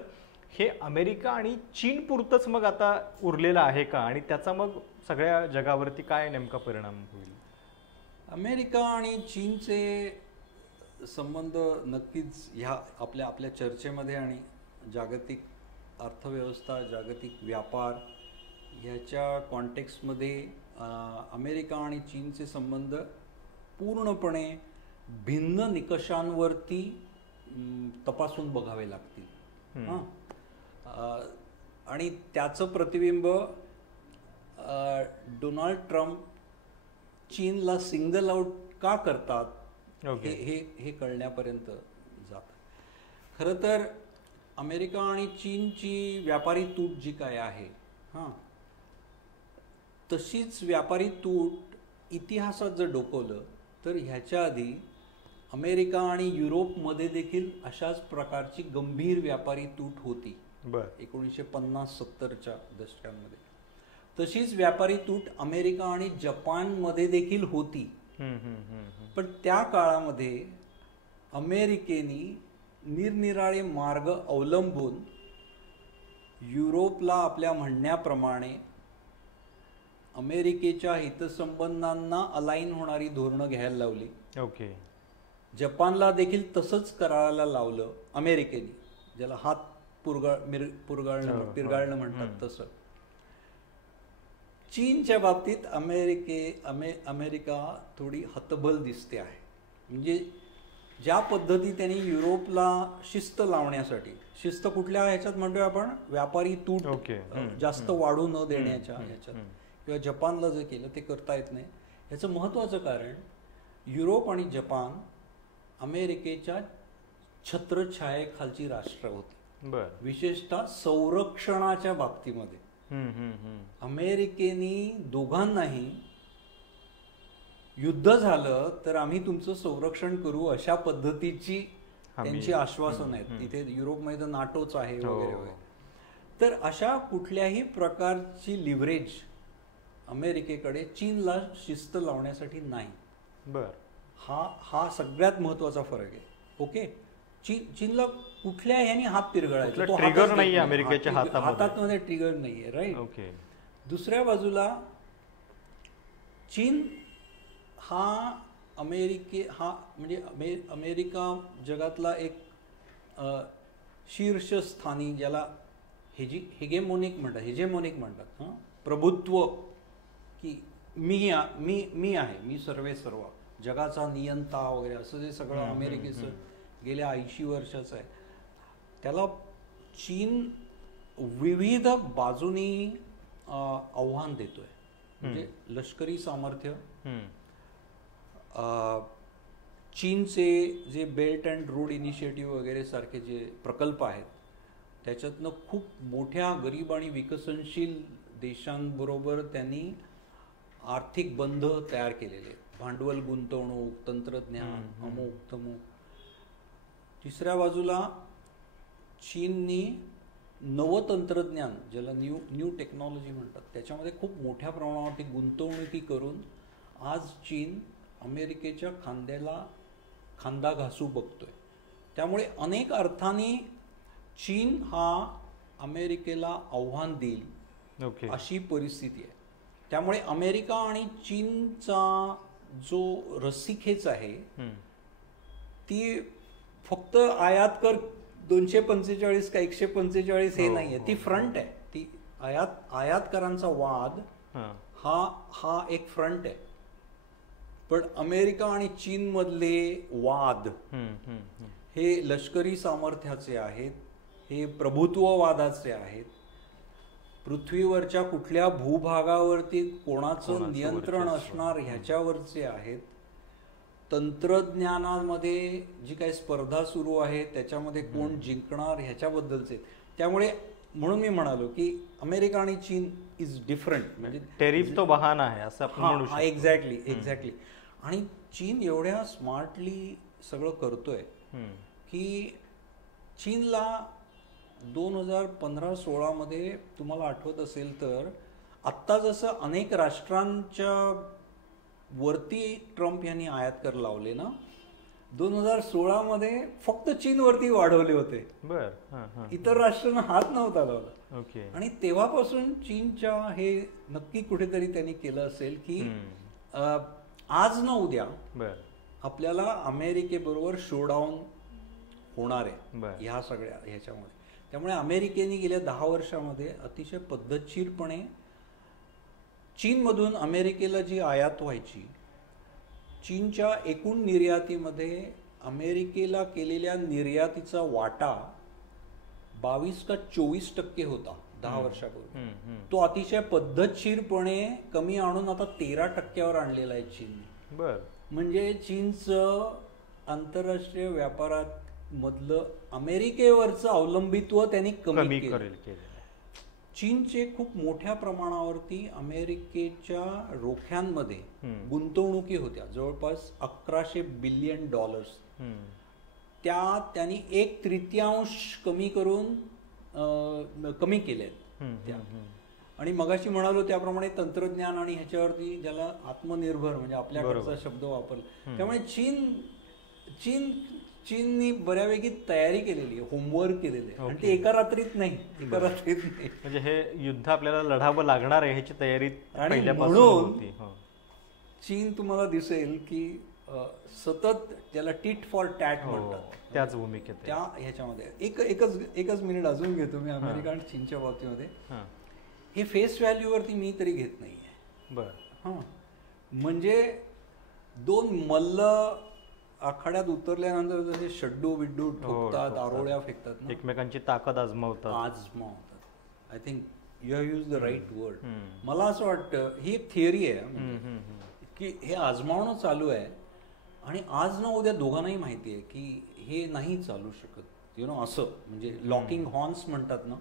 हे अमेरिका आणि चीन पुरतंच मग आता उरलेलं आहे का, आणि त्याचा मग सगळ्या जगावरती काय नेमका परिणाम होईल? अमेरिका आणि चीनचे संबंध नक्कीच ह्या आपल्या चर्चेमध्ये आणि जागतिक अर्थव्यवस्था, जागतिक व्यापार ह्याच्या कॉन्टेक्स्टमध्ये अमेरिका आणि चीनचे संबंध पूर्णपणे भिन्न निकषांवरती तपासून बघावे लागतील. आणि त्याचं प्रतिबिंब डोनाल्ड ट्रम्प चीनला सिंगल आउट का करतात हे कळण्यापर्यंत जात. खरं तर अमेरिका आणि चीनची व्यापारी तूट जी काय आहे, तशीच व्यापारी तूट इतिहासात जर डोकवलं तर ह्याच्या आधी अमेरिका आणि युरोपमध्ये देखील अशाच प्रकारची गंभीर व्यापारी तूट होती 1950-70च्या दशकांमध्ये. तशीच व्यापारी तूट अमेरिका आणि जपानमध्ये देखील होती. पण त्या काळामध्ये अमेरिकेने निरनिराळे मार्ग अवलंबून युरोपला आपल्या म्हणण्याप्रमाणे अमेरिकेच्या हितसंबंधांना अलाइन होणारी धोरणं घ्यायला लावली. ओके. जपानला देखील तसंच करायला लावलं अमेरिकेने, ज्याला हात पिरगाळणं म्हणतात तसं. चीनच्या बाबतीत अमेरिका थोडी हतबल दिसते आहे. म्हणजे ज्या पद्धती त्यांनी युरोपला शिस्त लावण्यासाठी, शिस्त कुठल्या ह्याच्यात म्हणतोय आपण, व्यापारी तूट जास्त वाढू न देण्याच्या ह्याच्यात, किंवा जपानला जे केलं ते करता येत नाही. ह्याचं महत्त्वाचं कारण युरोप आणि जपान अमेरिकेच्या छत्रछायेखालची राष्ट्र होती. विशेषतः संरक्षणाच्या बाबतीमध्ये अमेरिकेने दोघांनाही युद्ध झालं तर आम्ही तुमचं संरक्षण करू अशा पद्धतीची त्यांची आश्वासन आहेत. इथे युरोपमध्ये तर नाटोच आहे वगैरे वगैरे. तर अशा कुठल्याही प्रकारची लिव्हरेज अमेरिकेकडे चीनला शिस्त लावण्यासाठी नाही. हा सगळ्यात महत्वाचा फरक आहे. ओके. चीनला कुठल्या ह्याने हात पिरगळायचा, ट्रिगर नाही अमेरिकेच्या हातामध्ये ट्रिगर नाहीये. राईट. ओके. दुसऱ्या बाजूला चीन हा म्हणजे अमेरिका जगातला एक शीर्षस्थानी, ज्याला हेजेमोनिक म्हणतात, प्रभुत्व, की मी आहे, मी सर्व जगाचा नियंता वगैरे, असं जे सगळं अमेरिकेचं गेल्या 80 वर्षाचं आहे, त्याला चीन विविध बाजूनी आव्हान देतोय. म्हणजे लष्करी सामर्थ्य, चीनचे जे बेल्ट अँड रोड इनिशिएटिव्ह वगैरे सारखे जे प्रकल्प आहेत, त्याच्यातनं खूप मोठ्या गरीब आणि विकसनशील देशांबरोबर त्यांनी आर्थिक बंध तयार केलेले आहेत. भांडवल गुंतवणूक, तंत्रज्ञान, अमुक तमुक. तिसऱ्या बाजूला चीननी नवतंत्रज्ञान, ज्याला न्यू टेक्नॉलॉजी म्हणतात, त्याच्यामध्ये खूप मोठ्या प्रमाणावरती गुंतवणुकी करून आज चीन अमेरिकेच्या खांद्याला खांदा घासू बघतोय. त्यामुळे अनेक अर्थाने चीन हा अमेरिकेला आव्हान देईल अशी परिस्थिती आहे. त्यामुळे अमेरिका आणि चीनचा जो रस्सीखेच आहे ती फक्त आयात कर 245 का 145 हे नाहीये, ती फ्रंट आहे. ती आयात करांचा वाद हा एक फ्रंट आहे. पण अमेरिका आणि चीन मधले वाद हे लष्करी सामर्थ्याचे आहेत, हे प्रभुत्ववादाचे आहेत. पृथ्वीवरच्या कुठल्या भूभागावरती कोणाचं नियंत्रण असणार ह्याच्यावरचे आहेत. तंत्रज्ञानामध्ये जी काही स्पर्धा सुरू आहे त्याच्यामध्ये कोण जिंकणार ह्याच्याबद्दलचे. त्यामुळे म्हणून मी म्हणालो की अमेरिका आणि चीन इज डिफरंट. म्हणजे टेरिफ तो बहाना आहे असं आपण म्हणू शकतो. एक्झॅक्टली. आणि चीन एवढ्या स्मार्टली सगळं करतोय की चीनला 2015-16 मध्ये तुम्हाला आठवत असेल तर, आत्ता जसं अनेक राष्ट्रांच्या वरती ट्रम्प यांनी आयात कर लावले ना, 2016 मध्ये फक्त चीनवरती वाढवले होते. इतर राष्ट्रांना हात नव्हता लावला. आणि तेव्हापासून चीनच्या हे नक्की कुठेतरी त्यांनी केलं असेल की आज ना उद्या आपल्याला अमेरिकेबरोबर शोडाऊन होणार आहे ह्या सगळ्या ह्याच्यामध्ये. त्यामुळे अमेरिकेने गेल्या 10 वर्षामध्ये अतिशय पद्धतशीरपणे चीनमधून अमेरिकेला जी आयात व्हायची, चीनच्या एकूण निर्यातीमध्ये अमेरिकेला केलेल्या निर्यातीचा वाटा 22 का 24% होता 10 वर्षापूर्वी. तो अतिशय पद्धतशीरपणे कमी आणून आता 13% आणलेला आहे चीनने. म्हणजे चीनचं आंतरराष्ट्रीय व्यापारात मधलं अमेरिकेवरचं अवलंबित्व त्यांनी कमी केलं. चीनचे खूप मोठ्या प्रमाणावरती अमेरिकेच्या रोख्यांमध्ये गुंतवणुकी होत्या, जवळपास $1100 बिलियन. त्यांनी 1/3 कमी केल्यात त्या. आणि मगाशी म्हणालो त्याप्रमाणे तंत्रज्ञान आणि ह्याच्यावरती ज्याला आत्मनिर्भर म्हणजे आपल्याकडचा शब्द वापरला, त्यामुळे चीननी बऱ्यापैकी तयारी केलेली आहे, होमवर्क केलेली आहे. आणि ते एका रात्रीत नाही. म्हणजे हे युद्ध आपल्याला लढावं लागणार आहे ह्याची तयारी पहिल्यापासून होती. चीन तुम्हाला दिसेल की सतत ज्याला टिट फॉर टॅट म्हणतात त्याच भूमिकेत त्या ह्याच्यामध्ये. एकच मिनिट अजून घेतो मी अमेरिका आणि चीनच्या बाबतीमध्ये. हे फेस व्हॅल्यूवरती मी तरी घेत नाहीये. बरं. म्हणजे दोन मल्ल आखाड्यात उतरल्यानंतर जसे शड्डू बिड्डू ठोकतात, आरोळ्या फेकतात ना, एकमेकांची ताकद आजमावतात. I think you have use the right word. मला असं वाटतं ही एक थिअरी आहे की हे आजमावणं चालू आहे आणि आज ना उद्या दोघांनाही माहिती आहे की हे नाही चालू शकत, असं म्हणजे लॉकिंग हॉर्न्स म्हणतात ना.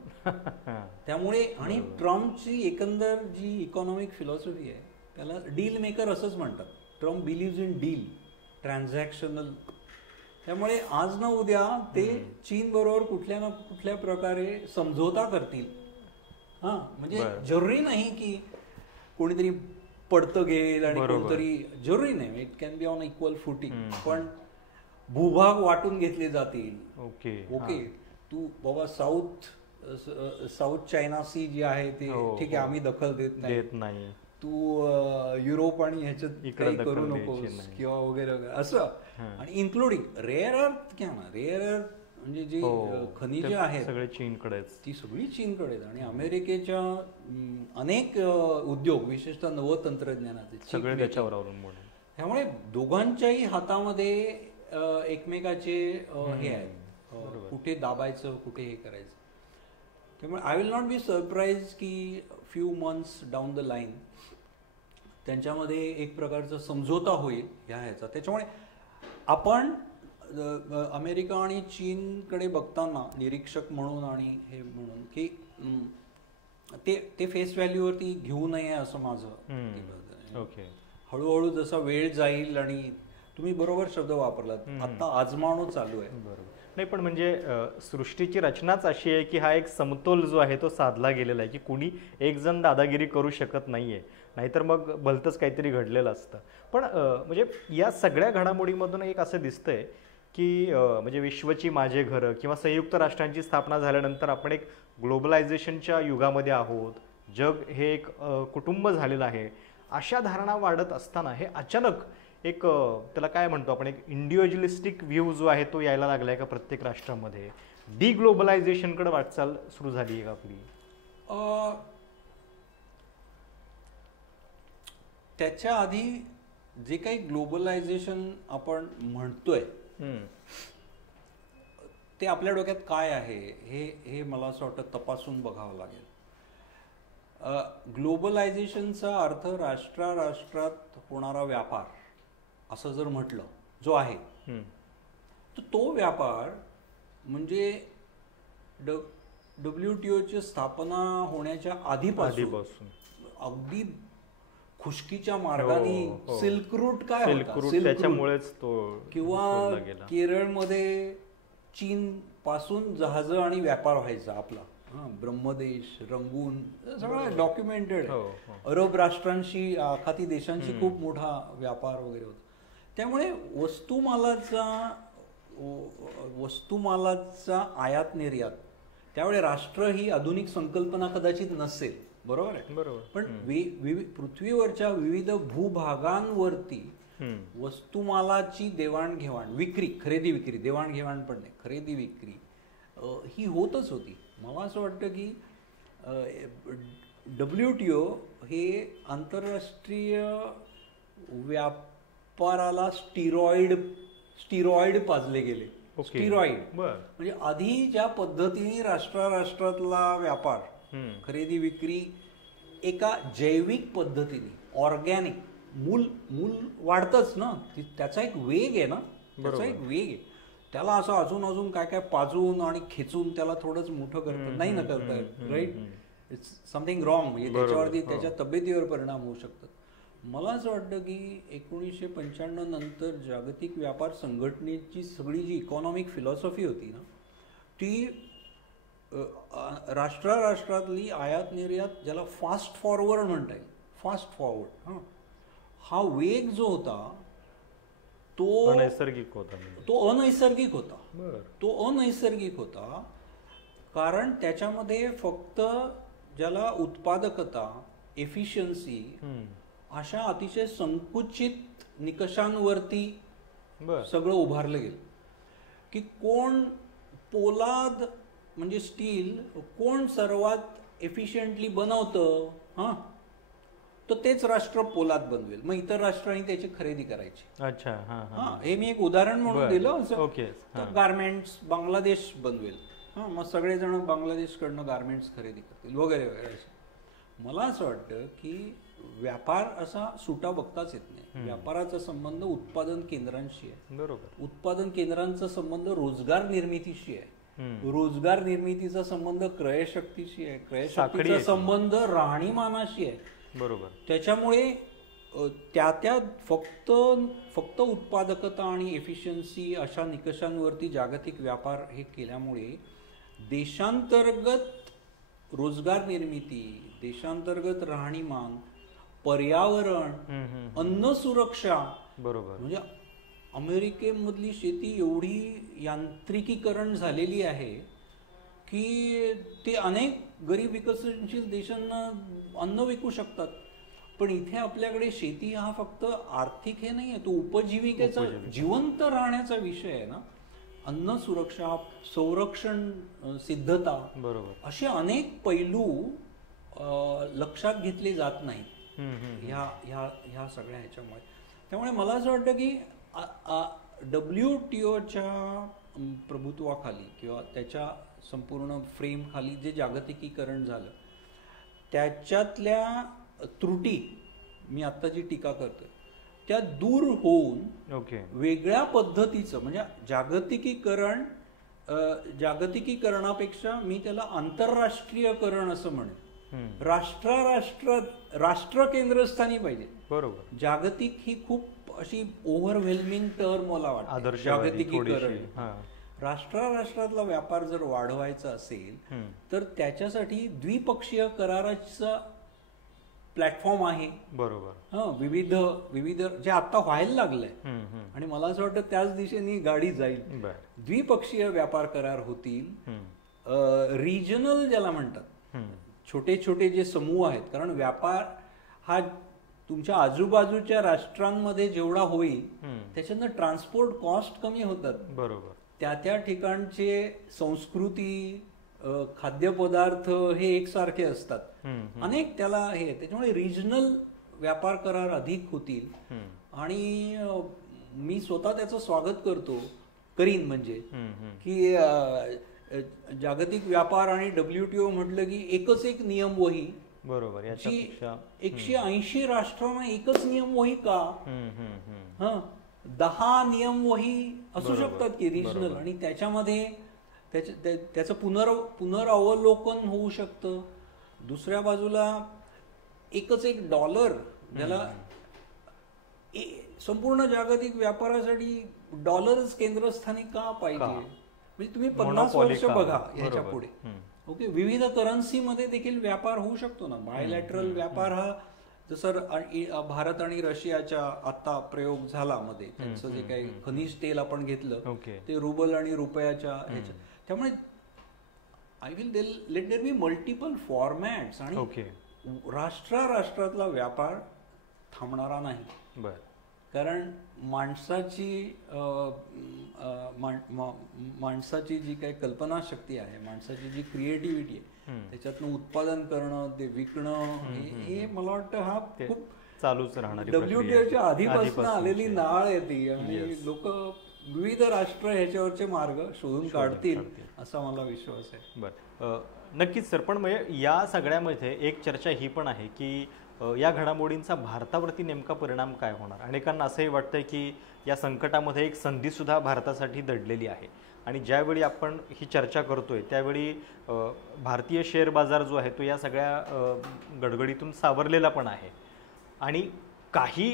त्यामुळे आणि ट्रम्पची एकंदर जी इकॉनॉमिक फिलॉसॉफी आहे त्याला डील मेकर असंच म्हणतात. Trump बिलीव्ज in deal, transactional. त्यामुळे आज ना उद्या ते चीन बरोबर कुठल्या ना कुठल्या प्रकारे समझोता करतील. म्हणजे जरुरी नाही की कोणीतरी पडतं घेईल आणि कोणतरी, जरुरी नाही, it can be on equal footing. पण भूभाग वाटून घेतले जातील. ओके तू बाबा साऊथ चायना सी जे आहे ते ठीक आहे, आम्ही दखल देत नाही, तू युरोप आणि ह्याच्यात काही करू नकोस किंवा वगैरे वगैरे असं. आणि इन्क्लुडिंग रेअर अर्थ घ्या ना, रेअर अर्थ म्हणजे जी खनिजे आहेत सगळे चीनकडे, ती सगळी चीनकडे. आणि अमेरिकेच्या अनेक उद्योग विशेषतः नवतंत्रज्ञानाचे सगळे त्याच्यावर अवलंबून. त्यामुळे दोघांच्याही हातामध्ये एकमेकाचे हे आहेत, कुठे दाबायचं कुठे हे करायचं. त्यामुळे I will not be surprise की few months down the line त्यांच्यामध्ये एक प्रकारचा समझोता होईल ह्याचा. त्याच्यामुळे आपण अमेरिका आणि चीनकडे बघताना निरीक्षक म्हणून आणि हे म्हणून की ते फेस व्हॅल्यूवरती घेऊ नये असं माझं. हळूहळू जसा वेळ जाईल आणि तुम्ही बरोबर शब्द वापरलात, आता आजमावणं चालू आहे. बरोबर. नाही पण म्हणजे सृष्टीची रचनाच अशी आहे की हा एक समतोल जो आहे तो साधला गेलेला आहे की कुणी एक जण दादागिरी करू शकत नाहीये, नाहीतर मग भलतंच काहीतरी घडलेलं असतं. पण म्हणजे या सगळ्या घडामोडीमधून एक असं दिसतंय की म्हणजे विश्वची माझे घरं किंवा संयुक्त राष्ट्रांची स्थापना झाल्यानंतर आपण एक ग्लोबलायझेशनच्या युगामध्ये आहोत, जग हे एक कुटुंब झालेलं आहे, अशा धारणा वाढत असताना हे अचानक एक त्याला काय म्हणतो आपण, एक इंडिव्हिज्युअलिस्टिक व्ह्यू जो आहे तो यायला लागलाय का प्रत्येक राष्ट्रामध्ये? डिग्लोबलायझेशनकडे वाटचाल सुरू झाली आहे का आपली? त्याच्या आधी जे काही ग्लोबलायझेशन आपण म्हणतोय ते आपल्या डोक्यात काय आहे हे मला असं वाटतं तपासून बघावं लागेल. ग्लोबलायझेशनचा अर्थ राष्ट्रात होणारा व्यापार असं जर म्हटलं जो आहे, तर तो व्यापार म्हणजे WTOची स्थापना होण्याच्या आधीपासून अगदी खुशकीच्या मार्गाने सिल्क रूट काय होता, त्याच्यामुळेच तो किंवा केरळमध्ये चीन पासून जहाजं आणि व्यापार व्हायचा आपला, ब्रह्मदेश, रंगून, सगळं डॉक्युमेंटेड. अरब राष्ट्रांशी, आखाती देशांशी खूप मोठा व्यापार वगैरे होता. त्यामुळे वस्तुमालाचा आयात निर्यात, त्यामुळे राष्ट्र ही आधुनिक संकल्पना कदाचित नसेल, बरोबर आहे. बरोबर. पण पृथ्वीवरच्या विविध भूभागांवरती वस्तुमालाची देवाणघेवाण, खरेदी विक्री, देवाणघेवाण पण नाही, खरेदी विक्री ही होतच होती. मला असं वाटतं की WTO हे आंतरराष्ट्रीय व्यापाराला स्टिरॉइड पाजले गेले. स्टिरॉइड म्हणजे आधी ज्या पद्धतीने राष्ट्रातला व्यापार, खरेदी विक्री एका जैविक पद्धतीने, ऑर्गॅनिक, मूल वाढतच ना, त्याचा एक वेग आहे ना, त्याचा एक वेग आहे. त्याला असं अजून काय पाजून आणि खेचून त्याला थोडंच मोठं करतात नाही ना, करतायत, राईट. इट्स समथिंग रॉंग, म्हणजे त्याच्यावरती त्याच्या तब्येतीवर परिणाम होऊ शकतात. मला असं वाटतं की 1995 नंतर जागतिक व्यापार संघटनेची सगळी जी इकॉनॉमिक फिलॉसॉफी होती ना, ती राष्ट्रातली आयात निर्यात, ज्याला फास्ट फॉरवर्ड म्हणता येईल, फास्ट फॉरवर्ड, हा वेग जो होता तो अनैसर्गिक होता. तो अनैसर्गिक होता कारण त्याच्यामध्ये फक्त ज्याला उत्पादकता, एफिशियन्सी अशा अतिशय संकुचित निकषांवरती सगळं उभारलं गेलं की कोण पोलाद म्हणजे स्टील कोण सर्वात एफिशियंटली बनवतं, तर तेच राष्ट्र पोलाद बनवेल, मग इतर राष्ट्रांनी त्याची खरेदी करायची. अच्छा, हे मी एक उदाहरण म्हणून दिलं. असं गारमेंट्स बांगलादेश बनवेल, मग सगळेजण बांगलादेशकडनं गारमेंट्स खरेदी करतील वगैरे वगैरे. मला असं वाटतं की व्यापार असा सुटा बघताच येत नाही. व्यापाराचा संबंध उत्पादन केंद्रांशी आहे. बरोबर. उत्पादन केंद्रांचा संबंध रोजगार निर्मितीशी आहे. रोजगार निर्मितीचा संबंध क्रयशक्तीशी आहे. क्रयशक्तीचा संबंध राहणीमानाशी आहे. बरोबर. त्याच्यामुळे त्या फक्त उत्पादकता आणि एफिशियन्सी अशा निकषांवरती जागतिक व्यापार हे केल्यामुळे देशांतर्गत रोजगार निर्मिती, देशांतर्गत राहणीमान, पर्यावरण, अन्न सुरक्षा, बरोबर, म्हणजे अमेरिकेमधली शेती एवढी यांत्रिकीकरण झालेली आहे की ते अनेक गरीब विकसनशील देशांना अन्न विकू शकतात. पण इथे आपल्याकडे शेती हा फक्त आर्थिक हे नाही आहे, तो उपजीविकेचा, जिवंत राहण्याचा विषय आहे ना. अन्न सुरक्षा, संरक्षण सिद्धता, बरोबर, असे अनेक पैलू लक्षात घेतले जात नाहीत ह्या सगळ्या ह्याच्यामुळे. त्यामुळे मला असं वाटतं की WTOच्या प्रभुत्वाखाली किंवा त्याच्या संपूर्ण फ्रेम खाली जे जागतिकीकरण झालं त्याच्यातल्या त्रुटी, मी आत्ता जी टीका करतोय त्या दूर होऊन वेगळ्या पद्धतीचं, म्हणजे जागतिकीकरणापेक्षा मी त्याला आंतरराष्ट्रीयकरण असं म्हणेन. राष्ट्र केंद्रस्थानी पाहिजे. बरोबर. जागतिक ही खूप अशी ओव्हरवेल्मिंग टर्म मला वाटतं. जागतिकीकरण, राष्ट्रातला व्यापार जर वाढवायचा असेल तर त्याच्यासाठी द्विपक्षीय कराराचा प्लॅटफॉर्म आहे. बरोबर. विविध जे आता व्हायला लागलंय आणि मला असं वाटतं त्याच दिशेने गाडी जाईल. द्विपक्षीय व्यापार करार होतील. रिजनल ज्याला म्हणतात, छोटे छोटे जे समूह आहेत, कारण व्यापार हा तुमच्या आजूबाजूच्या राष्ट्रांमध्ये जेवढा होईल त्याच्यानं ट्रान्सपोर्ट कॉस्ट कमी होतात. बरोबर. त्या ठिकाणचे संस्कृती, खाद्यपदार्थ हे एकसारखे असतात. अनेक त्याला हे, त्याच्यामुळे रिजनल व्यापार करार अधिक होतील. आणि मी स्वतः त्याचं स्वागत करीन, म्हणजे की जागतिक व्यापार आणि WTO म्हटलं की एकच एक नियमवही. बरोबर. 180 राष्ट्रांना एकच नियमवही का? 10 नियमवही असू शकतात की रिजनल, आणि त्याच्यामध्ये त्याचं पुनरावलोकन होऊ शकतं. दुसऱ्या बाजूला एकच एक डॉलर, ज्याला संपूर्ण जागतिक व्यापारासाठी डॉलरच केंद्रस्थानी का पाहिजे? म्हणजे तुम्ही 50 वर्ष बघा ह्याच्या पुढे. ओके, विविध करन्सीमध्ये देखील व्यापार होऊ शकतो ना. बायलॅटरल व्यापार हा, जसं भारत आणि रशियाच्या आता प्रयोग झाला मध्ये, त्यांचं जे काही खनिज तेल आपण घेतलं ते रुबल आणि रुपयाच्या ह्याच्या. त्यामुळे I will let there be multiple formats, आणि राष्ट्रातला व्यापार थांबणारा नाही. कारण माणसाची जी काही कल्पनाशक्ती आहे, माणसाची जी क्रिएटिव्हिटी आहे, त्याच्यातनं उत्पादन करणं, ते विकणं, हे मला वाटतं हा खूप चालूच राहणार. WTOच्या आधीपासून आलेली नाळ आहे ती, आणि लोक विविध राष्ट्र ह्याच्यावरचे मार्ग शोधून काढतील असा मला विश्वास आहे. बरं, नक्कीच सर. पण म्हणजे या सगळ्यामध्ये एक चर्चा ही पण आहे की या घडामोडींचा भारतावरती नेमका परिणाम काय होणार. अनेकांना असंही वाटतंय की या संकटामध्ये एक संधीसुद्धा भारतासाठी दडलेली आहे, आणि ज्यावेळी आपण ही चर्चा करतोय त्यावेळी भारतीय शेअर बाजार जो आहे तो या सगळ्या गडगडीतून सावरलेला पण आहे आणि काही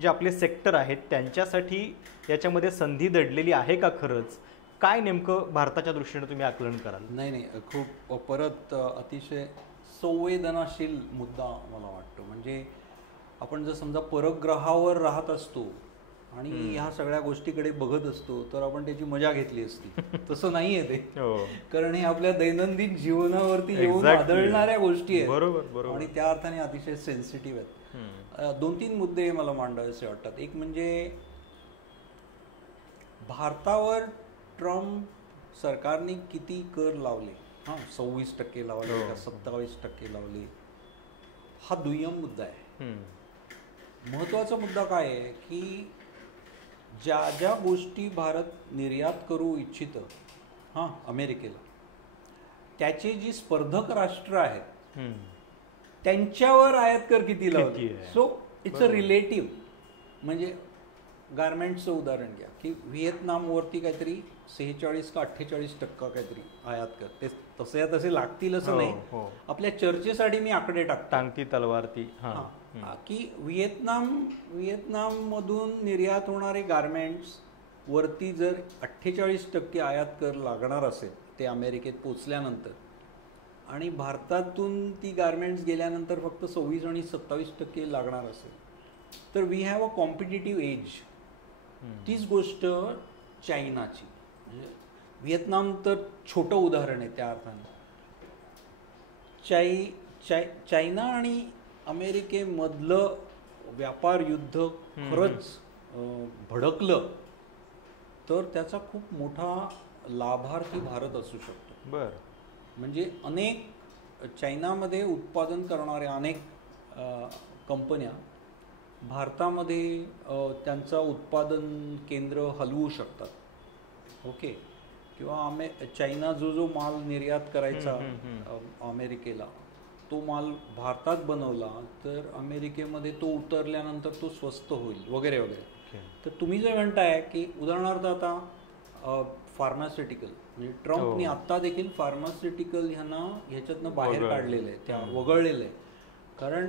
जे आपले सेक्टर आहेत त्यांच्यासाठी याच्यामध्ये संधी दडलेली आहे का खरंच? काय नेमकं भारताच्या दृष्टीने तुम्ही आकलन कराल? नाही, खूप परत अतिशय संवेदनाशील मुद्दा मला वाटतो. म्हणजे आपण जर समजा परग्रहावर राहत असतो आणि ह्या सगळ्या गोष्टीकडे बघत असतो तर आपण त्याची मजा घेतली असती. तसं नाहीये ते, कारण हे आपल्या दैनंदिन जीवनावरती येऊन आदळणाऱ्या गोष्टी आहेत. बरोबर. आणि त्या अर्थाने अतिशय सेन्सिटिव्ह आहेत. 2-3 मुद्दे मला मांडावेसे वाटतात. एक म्हणजे भारतावर ट्रम्प सरकारने किती कर लावले, 26% लावले का 27% लावले, हा दुय्यम मुद्दा आहे. महत्त्वाचा मुद्दा काय आहे की ज्या ज्या गोष्टी भारत निर्यात करू इच्छितं अमेरिकेला, त्याचे जी स्पर्धक राष्ट्र आहेत त्यांच्यावर आयात कर किती लावले. So it's a relative. म्हणजे गारमेंटचं उदाहरण घ्या की व्हिएतनामवरती काहीतरी 46 का 48% काहीतरी आयात कर. ते तसे लागतील असं नाही. आपल्या चर्चेसाठी मी आकडे टांगती तलवार ती की व्हिएतनाममधून निर्यात होणारे गारमेंट्स वरती जर 48% आयात कर लागणार असेल ते अमेरिकेत पोचल्यानंतर, आणि भारतातून ती गारमेंट्स गेल्यानंतर फक्त 26 आणि 27% लागणार असेल, तर we have a competitive edge. तीच गोष्ट चायनाची. म्हणजे व्हिएतनाम तर छोटं उदाहरण आहे त्या अर्थाने. चायना आणि अमेरिकेमधलं व्यापार युद्ध खरंच भडकलं तर त्याचा खूप मोठा लाभार्थी भारत असू शकतो. म्हणजे अनेक चायनामध्ये उत्पादन करणाऱ्या अनेक कंपन्या भारतामध्ये त्यांचा उत्पादन केंद्र हलवू शकतात. ओके. किंवा चायना जो माल निर्यात करायचा अमेरिकेला, तो माल भारतात बनवला तर अमेरिकेमध्ये तो उतरल्यानंतर तो स्वस्त होईल वगैरे वगैरे. तर तुम्ही जे म्हणताय की उदाहरणार्थ आता फार्मास्युटिकल, म्हणजे ट्रम्पने आत्ता देखील फार्मास्युटिकल ह्याच्यातनं बाहेर काढलेलं आहे, त्या वगळलेलं आहे. कारण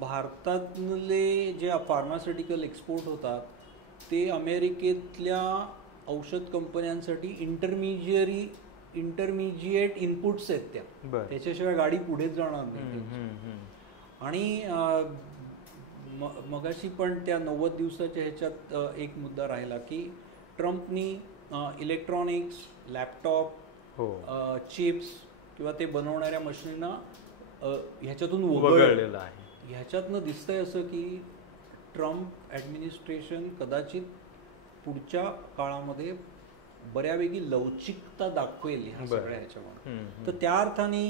भारतातले जे फार्मास्युटिकल एक्सपोर्ट होतात ते अमेरिकेतल्या औषध कंपन्यांसाठी इंटरमिजिएट इनपुट्स आहेत त्या. त्याच्याशिवाय गाडी पुढेच जाणार नाही. आणि मगाशी पण त्या 90 दिवसाच्या ह्याच्यात एक मुद्दा राहिला की ट्रम्पनी इलेक्ट्रॉनिक्स, लॅपटॉप, चिप्स किंवा ते बनवणाऱ्या मशीनना ह्याच्यातून वगळलेलं आहे. ह्याच्यातनं दिसतंय असं की ट्रम्प ॲडमिनिस्ट्रेशन कदाचित पुढच्या काळामध्ये बऱ्यापैकी लवचिकता दाखवेल ह्या सगळ्या ह्याच्यामध्ये. तर त्या अर्थाने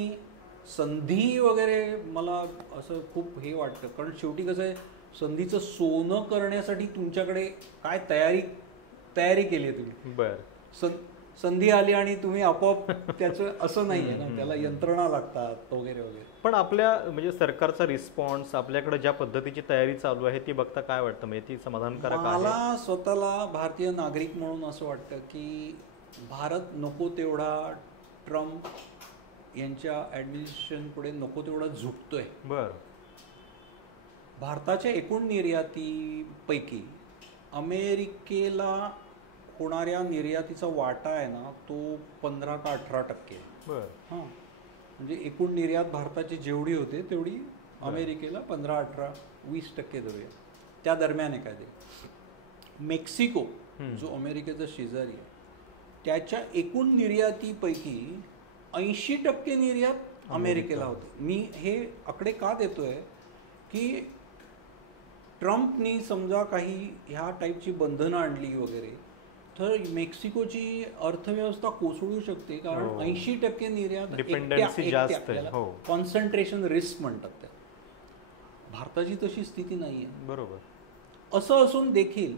संधी वगैरे मला असं खूप हे वाटतं. कारण शेवटी कसं आहे, संधीचं सोनं करण्यासाठी तुमच्याकडे काय तयारी केली आहे तुम्ही. संधी आली आणि तुम्ही आपोआप त्याचं असं नाही आहे ना, त्याला यंत्रणा लागतात वगैरे वगैरे. पण आपल्या म्हणजे सरकारचा रिस्पॉन्स, आपल्याकडे ज्या पद्धतीची तयारी चालू आहे ती बघता काय वाटतं? म्हणजे ती समाधानकारक आहे? मला स्वतःला भारतीय नागरिक म्हणून असं वाटतं की भारत नको तेवढा ट्रम्प यांच्या ॲडमिनिस्ट्रेशन पुढे नको तेवढा झुकतोय. भारताच्या एकूण निर्यातीपैकी अमेरिकेला होणाऱ्या निर्यातीचा वाटा आहे ना, तो 15 का 18% आहे. म्हणजे एकूण निर्यात भारताची जेवढी होते तेवढी अमेरिकेला 15, 18, 20% धरूया, त्या दरम्यान आहे काय ते. मेक्सिको जो अमेरिकेचा शेजारी आहे त्याच्या एकूण निर्यातीपैकी 80% निर्यात अमेरिकेला होते. मी हे आकडे का देतोय की ट्रम्पनी समजा काही ह्या टाईपची बंधनं आणली वगैरे तर मेक्सिकोची अर्थव्यवस्था कोसळू शकते. कारण 80% निर्यात कॉन्सन्ट्रेशन रिस्क म्हणतात त्या. भारताची तशी स्थिती नाही आहे. बरोबर. असं असून देखील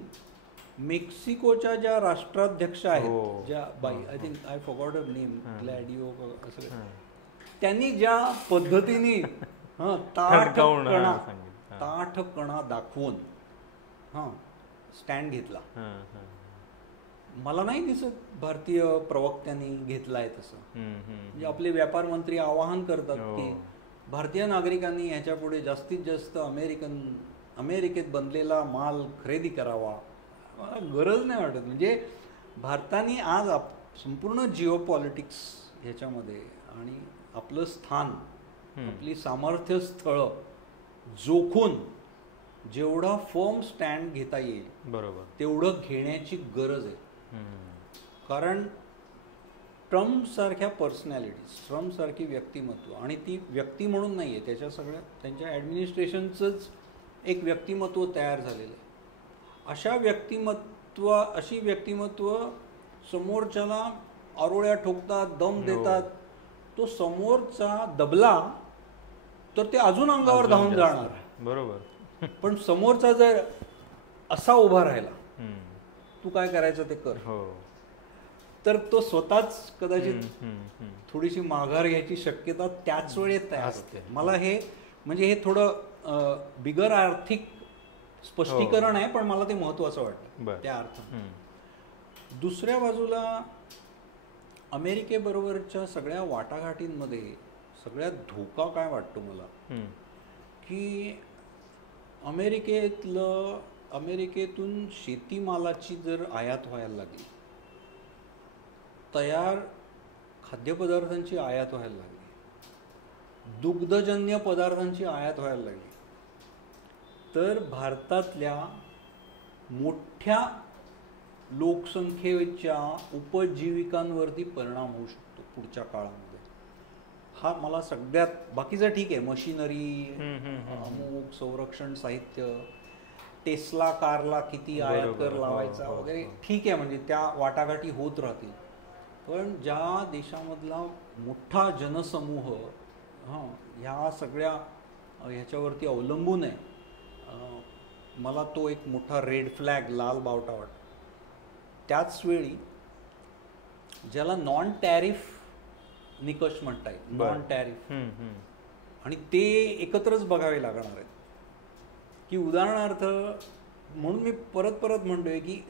मेक्सिकोच्या ज्या राष्ट्राध्यक्ष आहेत, ज्या I think I forgot her name, ग्लॅडिओ असं, त्यांनी ज्या पद्धतीने ताठपणा दाखवून स्टँड घेतला. मला नाही दिसत भारतीय प्रवक्त्यांनी घेतलाय तसं. म्हणजे आपले व्यापार मंत्री आवाहन करतात की भारतीय नागरिकांनी ह्याच्या पुढे जास्तीत जास्त अमेरिकेत बनलेला माल खरेदी करावा. मला गरज नाही वाटत. म्हणजे भारताने आज संपूर्ण जिओ पॉलिटिक्स ह्याच्यामध्ये आणि आपलं स्थान, आपली सामर्थ्य स्थळं जोखून जेवढा फर्म स्टँड घेता येईल बरोबर तेवढं घेण्याची गरज आहे. कारण ट्रम्प सारख्या पर्सनॅलिटीज, ट्रम्प सारखी व्यक्तिमत्व, आणि ती व्यक्ती म्हणून नाही आहे, त्यांच्या ॲडमिनिस्ट्रेशनचंच एक व्यक्तिमत्व तयार झालेलं आहे. अशी व्यक्तिमत्व समोरच्याला आरोळ्या ठोकतात, दम देतात. तो समोरचा दबला तर ते अजून अंगावर धावून जाणार. बरोबर. पण समोरचा जर असा उभा राहिला, तू काय करायचं ते कर, तर तो स्वतःच कदाचित थोडीशी माघार घ्यायची शक्यता त्याच वेळेत तयार असते. मला हे म्हणजे हे थोडं बिगर आर्थिक स्पष्टीकरण आहे, पण मला ते महत्वाचं वाटतं त्या अर्थात. दुसऱ्या बाजूला अमेरिकेबरोबरच्या सगळ्या वाटाघाटींमध्ये सगळ्यात धोका काय वाटतो मला, की अमेरिकेतून शेतीमालाची जर आयात व्हायला लागली, तयार खाद्यपदार्थांची आयात व्हायला लागली, दुग्धजन्य पदार्थांची आयात व्हायला लागली, तर भारतातल्या मोठ्या लोकसंख्येच्या उपजीविकांवरती परिणाम होऊ शकतो पुढच्या काळामध्ये. हा मला सगळ्यात, बाकीचं ठीक आहे, मशिनरी, अमुक संरक्षण साहित्य, टेस्ला कारला किती आयात कर लावायचा वगैरे ठीक आहे, म्हणजे त्या वाटाघाटी होत राहतील. पण ज्या देशामधला मोठा जनसमूह ह्या सगळ्या ह्याच्यावरती अवलंबून आहे, मला तो एक मोठा रेड फ्लॅग, लाल बावटा वाटतो. त्याच वेळी ज्याला नॉन टॅरिफ निकष म्हणता येईल, नॉन टॅरिफ, आणि ते एकत्रच बघावे लागणार आहेत. की उदाहरणार्थ म्हणून मी परत म्हणतोय की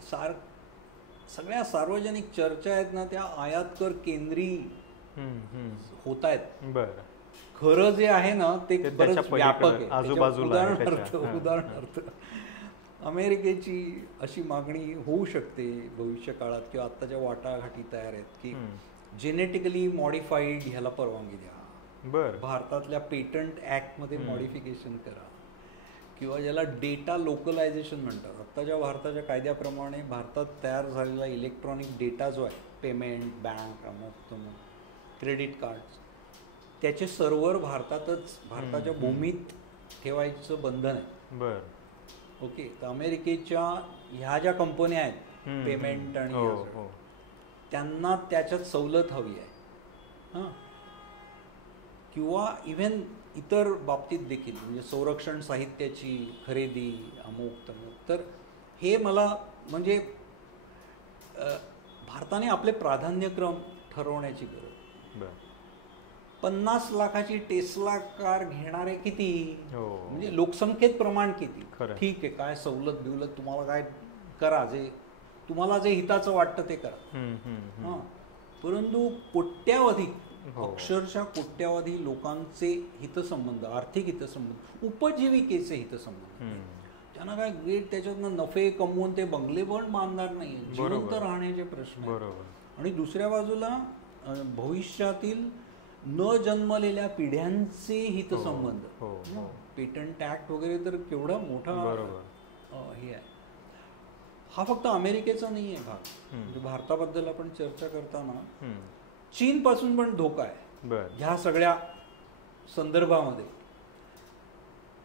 सगळ्या सार्वजनिक चर्चा आहेत ना, त्या आयात कर केंद्री होत आहेत. खरं जे आहे ना ते बरंच व्यापक आहे. उदाहरणार्थ अमेरिकेची अशी मागणी होऊ शकते भविष्य काळात किंवा आत्ताच्या वाटाघाटी तयार आहेत की जेनेटिकली मॉडिफाईड ह्याला परवानगी द्या, भारतातल्या पेटंट ॲक्टमध्ये मॉडिफिकेशन करा, किंवा ज्याला डेटा लोकलायझेशन म्हणतात. आत्ताच्या भारताच्या कायद्याप्रमाणे भारतात तयार झालेला इलेक्ट्रॉनिक डेटा जो आहे, पेमेंट, बँक, क्रेडिट कार्ड्स, त्याचे सर्व्हर भारताच्या भूमीत ठेवायचं बंधन आहे. ओके, तर अमेरिकेच्या ह्या ज्या कंपन्या आहेत पेमेंट आणि त्यांना त्याच्यात सवलत हवी आहे. किंवा इव्हन इतर बाबतीत देखील, म्हणजे संरक्षण साहित्याची खरेदी, अमुक तमुक. तर हे मला म्हणजे भारताने आपले प्राधान्यक्रम ठरवण्याची गरज. 50 लाखाची टेस्ला कार घेणारे किती, म्हणजे लोकसंख्येत प्रमाण किती, ठीक आहे, काय सवलत बिवलत तुम्हाला काय करा, जे तुम्हाला जे हिताचं वाटतं ते करा. परंतु कोट्यावधी, अक्षरशः कोट्यावधी लोकांचे हितसंबंध, आर्थिक हितसंबंध, उपजीविकेचे हितसंबंध, त्यांना काय ग्रेट त्याच्यातनं नफे कमवून ते बंगले पण बांधणार नाही, जिवंत राहण्याचे प्रश्न. आणि दुसऱ्या बाजूला भविष्यातील न जन्मलेल्या पिढ्यांचे हितसंबंध, पेटंट ॲक्ट वगैरे, तर केवढा मोठा हे आहे. हा फक्त अमेरिकेचा नाही आहे भाग. म्हणजे भारताबद्दल आपण चर्चा करताना चीन पासून पण धोका आहे ह्या सगळ्या संदर्भामध्ये.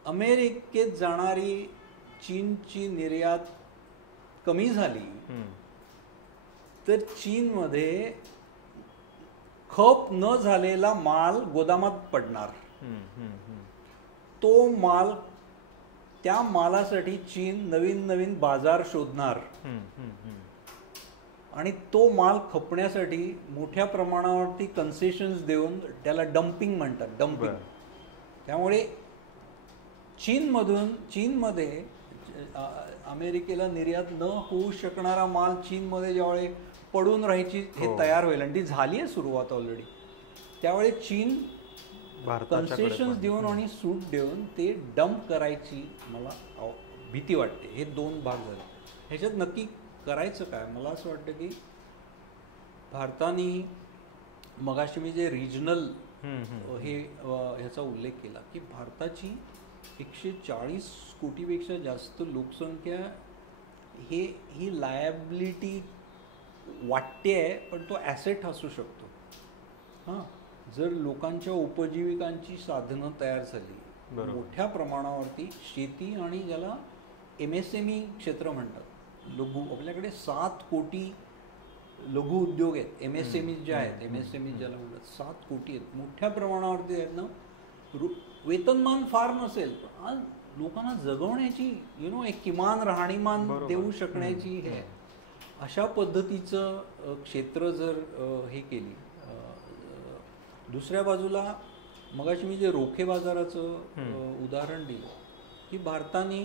अमेरिकेत जाणारी चीनची निर्यात कमी झाली तर चीनमध्ये खप न झालेला माल गोदामात पडणार. तो माल, त्या मालासाठी चीन नवीन बाजार शोधणार आणि तो माल खपण्यासाठी मोठ्या प्रमाणावरती कन्सेशन्स देऊन, त्याला डम्पिंग म्हणतात, डम्पिंग. त्यामुळे चीनमध्ये अमेरिकेला निर्यात न होऊ शकणारा माल चीनमध्ये ज्यावेळी पडून राहायची हे तयार होईल आणि ती झाली आहे सुरुवात ऑलरेडी, त्यावेळी चीन कन्सेशन्स देऊन आणि सूट देऊन ते डंप करायची मला भीती वाटते. हे 2 भाग झाले. ह्याच्यात नक्की करायचं काय? मला असं वाटतं की भारताने मगाशी मी जे रिजनल हे ह्याचा उल्लेख केला की भारताची 140 कोटीपेक्षा जास्त लोकसंख्या ही लायबिलिटी वाटते आहे, पण तो ॲसेट असू शकतो. हां, जर लोकांच्या उपजीविकांची साधनं तयार झाली मोठ्या प्रमाणावरती, शेती आणि ज्याला MSME क्षेत्र म्हणतात, लघु, आपल्याकडे 7 कोटी लघु उद्योग आहेत, MSME जे आहेत, MSME ज्याला म्हणतात 7 कोटी आहेत, मोठ्या प्रमाणावरती आहेत ना. वेतनमान फार नसेल पण आज लोकांना जगवण्याची एक किमान राहणीमान देऊ शकण्याची हे अशा पद्धतीचं क्षेत्र जर हे केली. दुसऱ्या बाजूला मगाशी मी जे रोखे बाजाराचं उदाहरण दिलं की भारताने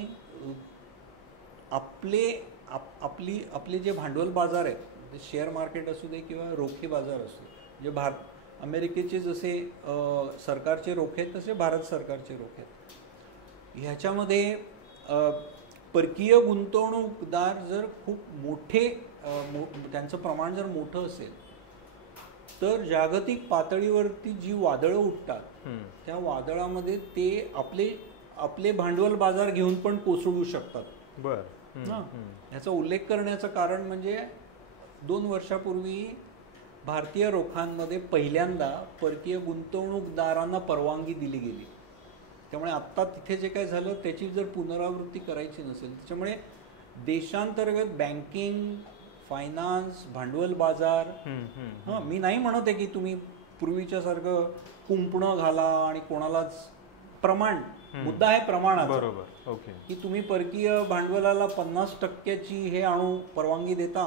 आपले जे भांडवल बाजार आहेत, ते शेअर मार्केट असू दे किंवा रोखे बाजार असू दे, जे अमेरिकेचे जसे सरकारचे रोखे आहेत तसे भारत सरकारचे रोखे आहेत, ह्याच्यामध्ये परकीय गुंतवणूकदार जर खूप मोठे त्यांचं प्रमाण जर मोठं असेल तर जागतिक पातळीवरती जी वादळं उठतात त्या वादळामध्ये ते आपले भांडवल बाजार घेऊन पण कोसळू शकतात. ह्याचा उल्लेख करण्याचं कारण म्हणजे 2 वर्षापूर्वी भारतीय रोख्यांमध्ये पहिल्यांदा परकीय गुंतवणूकदारांना परवानगी दिली गेली. त्यामुळे आत्ता तिथे जे काय झालं त्याची जर पुनरावृत्ती करायची नसेल, त्याच्यामुळे देशांतर्गत बँकिंग, फायनान्स, भांडवल बाजार, मी नाही म्हणत आहे की तुम्ही पूर्वीच्या सारखं कुंपणं घाला आणि कोणालाच प्रमाण, मुद्दा आहे प्रमाणाचा. बरोबर, ओके. की तुम्ही परकीय भांडवलाला 50% हे आणू परवानगी देता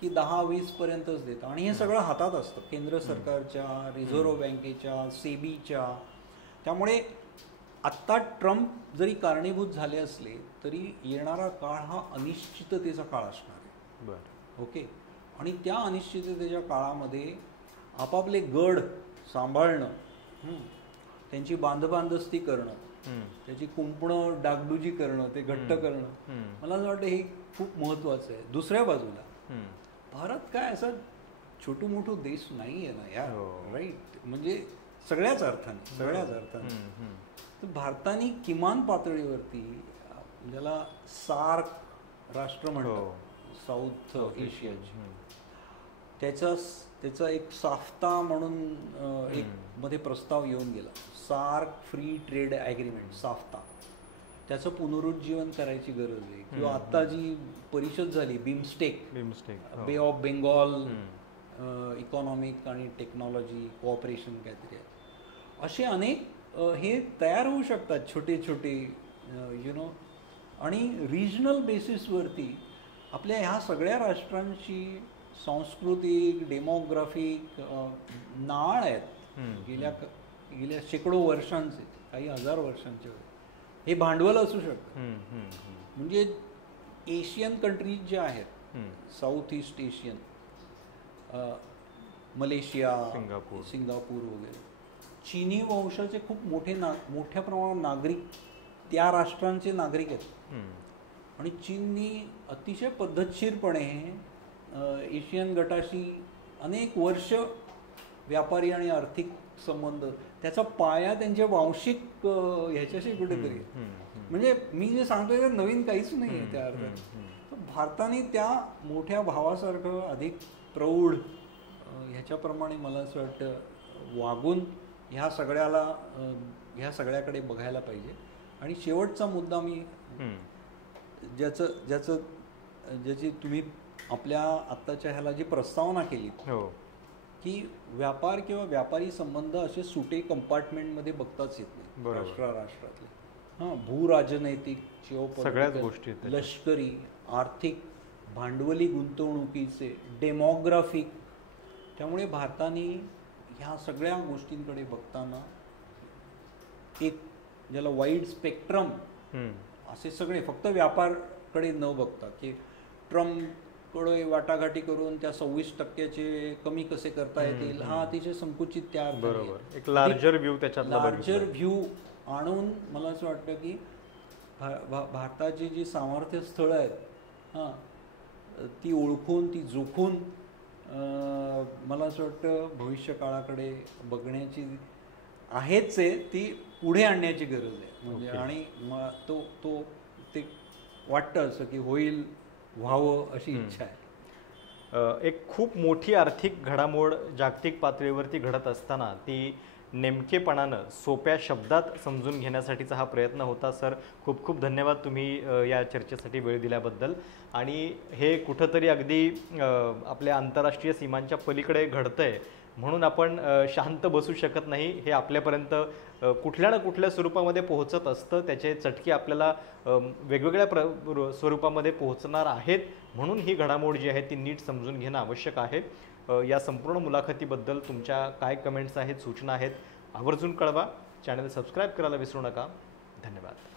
की 10-20 पर्यंतच देता, आणि हे सगळं हातात असतं केंद्र सरकारच्या, रिझर्व्ह बँकेच्या, सेबीच्या. त्यामुळे आत्ता ट्रम्प जरी कारणीभूत झाले असले तरी येणारा काळ हा अनिश्चिततेचा काळ असणार आहे. ओके. आणि त्या अनिश्चिततेच्या काळामध्ये आपापले गड सांभाळणं, त्यांची बांधबांधस्ती करणं, त्याची कुंपणं डागडुजी करणं, ते घट्ट करणं, मला असं वाटतं हे खूप महत्त्वाचं आहे. दुसऱ्या बाजूला भारत काय असा छोटू मोठू देश नाही आहे ना यार, राईट? म्हणजे सगळ्याच अर्थाने तर भारताने किमान पातळीवरती ज्याला सार्क राष्ट्र म्हणतात, साऊथ एशियाची, त्याचा एक साफ्ता म्हणून एक मध्ये प्रस्ताव येऊन गेला, सार्क फ्री ट्रेड ॲग्रीमेंट, साफ्ता. त्याचं पुनरुज्जीवन करायची गरज आहे. किंवा आता जी परिषद झाली बिमस्टेक, बे ऑफ बेंगॉल इकॉनॉमिक आणि टेक्नॉलॉजी कोऑपरेशन काहीतरी आहे, असे अनेक हे तयार होऊ शकतात छोटे छोटे आणि रिजनल बेसिसवरती आपल्या ह्या सगळ्या राष्ट्रांची सांस्कृतिक, डेमोग्राफिक नाळ आहेत गेल्या शेकडो वर्षांचे, काही हजार वर्षांचे. हे भांडवल असू शकतं. म्हणजे एशियन कंट्रीज ज्या आहेत, south east Asian, Malaysia, Singapore वगैरे, चीनी वंशाचे खूप मोठ्या प्रमाणात नागरिक त्या राष्ट्रांचे नागरिक आहेत. आणि चीननी अतिशय पद्धतशीरपणे एशियन गटाशी अनेक वर्ष व्यापारी आणि आर्थिक संबंध, त्याचा पाया त्यांच्या वांशिक ह्याच्याशी कुठेतरी, म्हणजे मी जे सांगतोय ते नवीन काहीच नाही आहे त्या अर्थाने. तर भारताने त्या मोठ्या भावासारखं अधिक प्रौढ ह्याच्याप्रमाणे मला असं वाटतं वागून ह्या सगळ्याकडे बघायला पाहिजे. आणि शेवटचा मुद्दा मी ज्याची तुम्ही आपल्या आत्ताच्या ह्याला जी प्रस्तावना केली की व्यापार किंवा व्यापारी संबंध असे सुटे कंपार्टमेंटमध्ये बघताच येत नाही राष्ट्रातले. भूराजनैतिक, सगळ्याच गोष्टी, लष्करी, आर्थिक, भांडवली गुंतवणुकीचे, डेमोग्राफिक. त्यामुळे भारताने ह्या सगळ्या गोष्टींकडे बघताना एक ज्याला वाईड स्पेक्ट्रम असे सगळे फक्त व्यापारकडे न बघता की ट्रम्पकडे वाटाघाटी करून त्या 26% कमी कसे करता येतील, हा अतिशय संकुचित त्या बरोबर एक लार्जर व्ह्यू त्याच्यात लार्जर व्ह्यू आणून मला असं वाटतं की भारताची जी सामर्थ्य स्थळं आहेत हां ती ओळखून ती जोखून मला असं वाटतं भविष्य काळाकडे बघण्याची आहेच आहे, ती पुढे आणण्याची गरज आहे म्हणजे आणि तो ते वाटतं असं की होईल व्हावं अशी इच्छा आहे. एक खूप मोठी आर्थिक घडामोड जागतिक पातळीवरती घडत असताना ती नेमकेपणानं सोप्या शब्दात समजून घेण्यासाठीचा हा प्रयत्न होता. सर खूप खूप धन्यवाद तुम्ही या चर्चेसाठी वेळ दिल्याबद्दल. आणि हे कुठंतरी अगदी आपल्या आंतरराष्ट्रीय सीमांच्या पलीकडे घडतंय म्हणून आपण शांत बसू शकत नाही, हे आपल्यापर्यंत कुठल्या ना कुठल्या स्वरूपामध्ये पोहोचत असतं, त्याचे चटके आपल्याला वेगवेगळ्या स्वरूपामध्ये पोहोचणार आहेत, म्हणून ही घडामोड जी आहे ती नीट समजून घेणं आवश्यक आहे. या संपूर्ण मुलाखतीबद्दल तुमच्या काय कमेंट्स आहेत, सूचना आहेत, आवर्जून कळवा. चॅनल सबस्क्राईब करायला विसरू नका. धन्यवाद.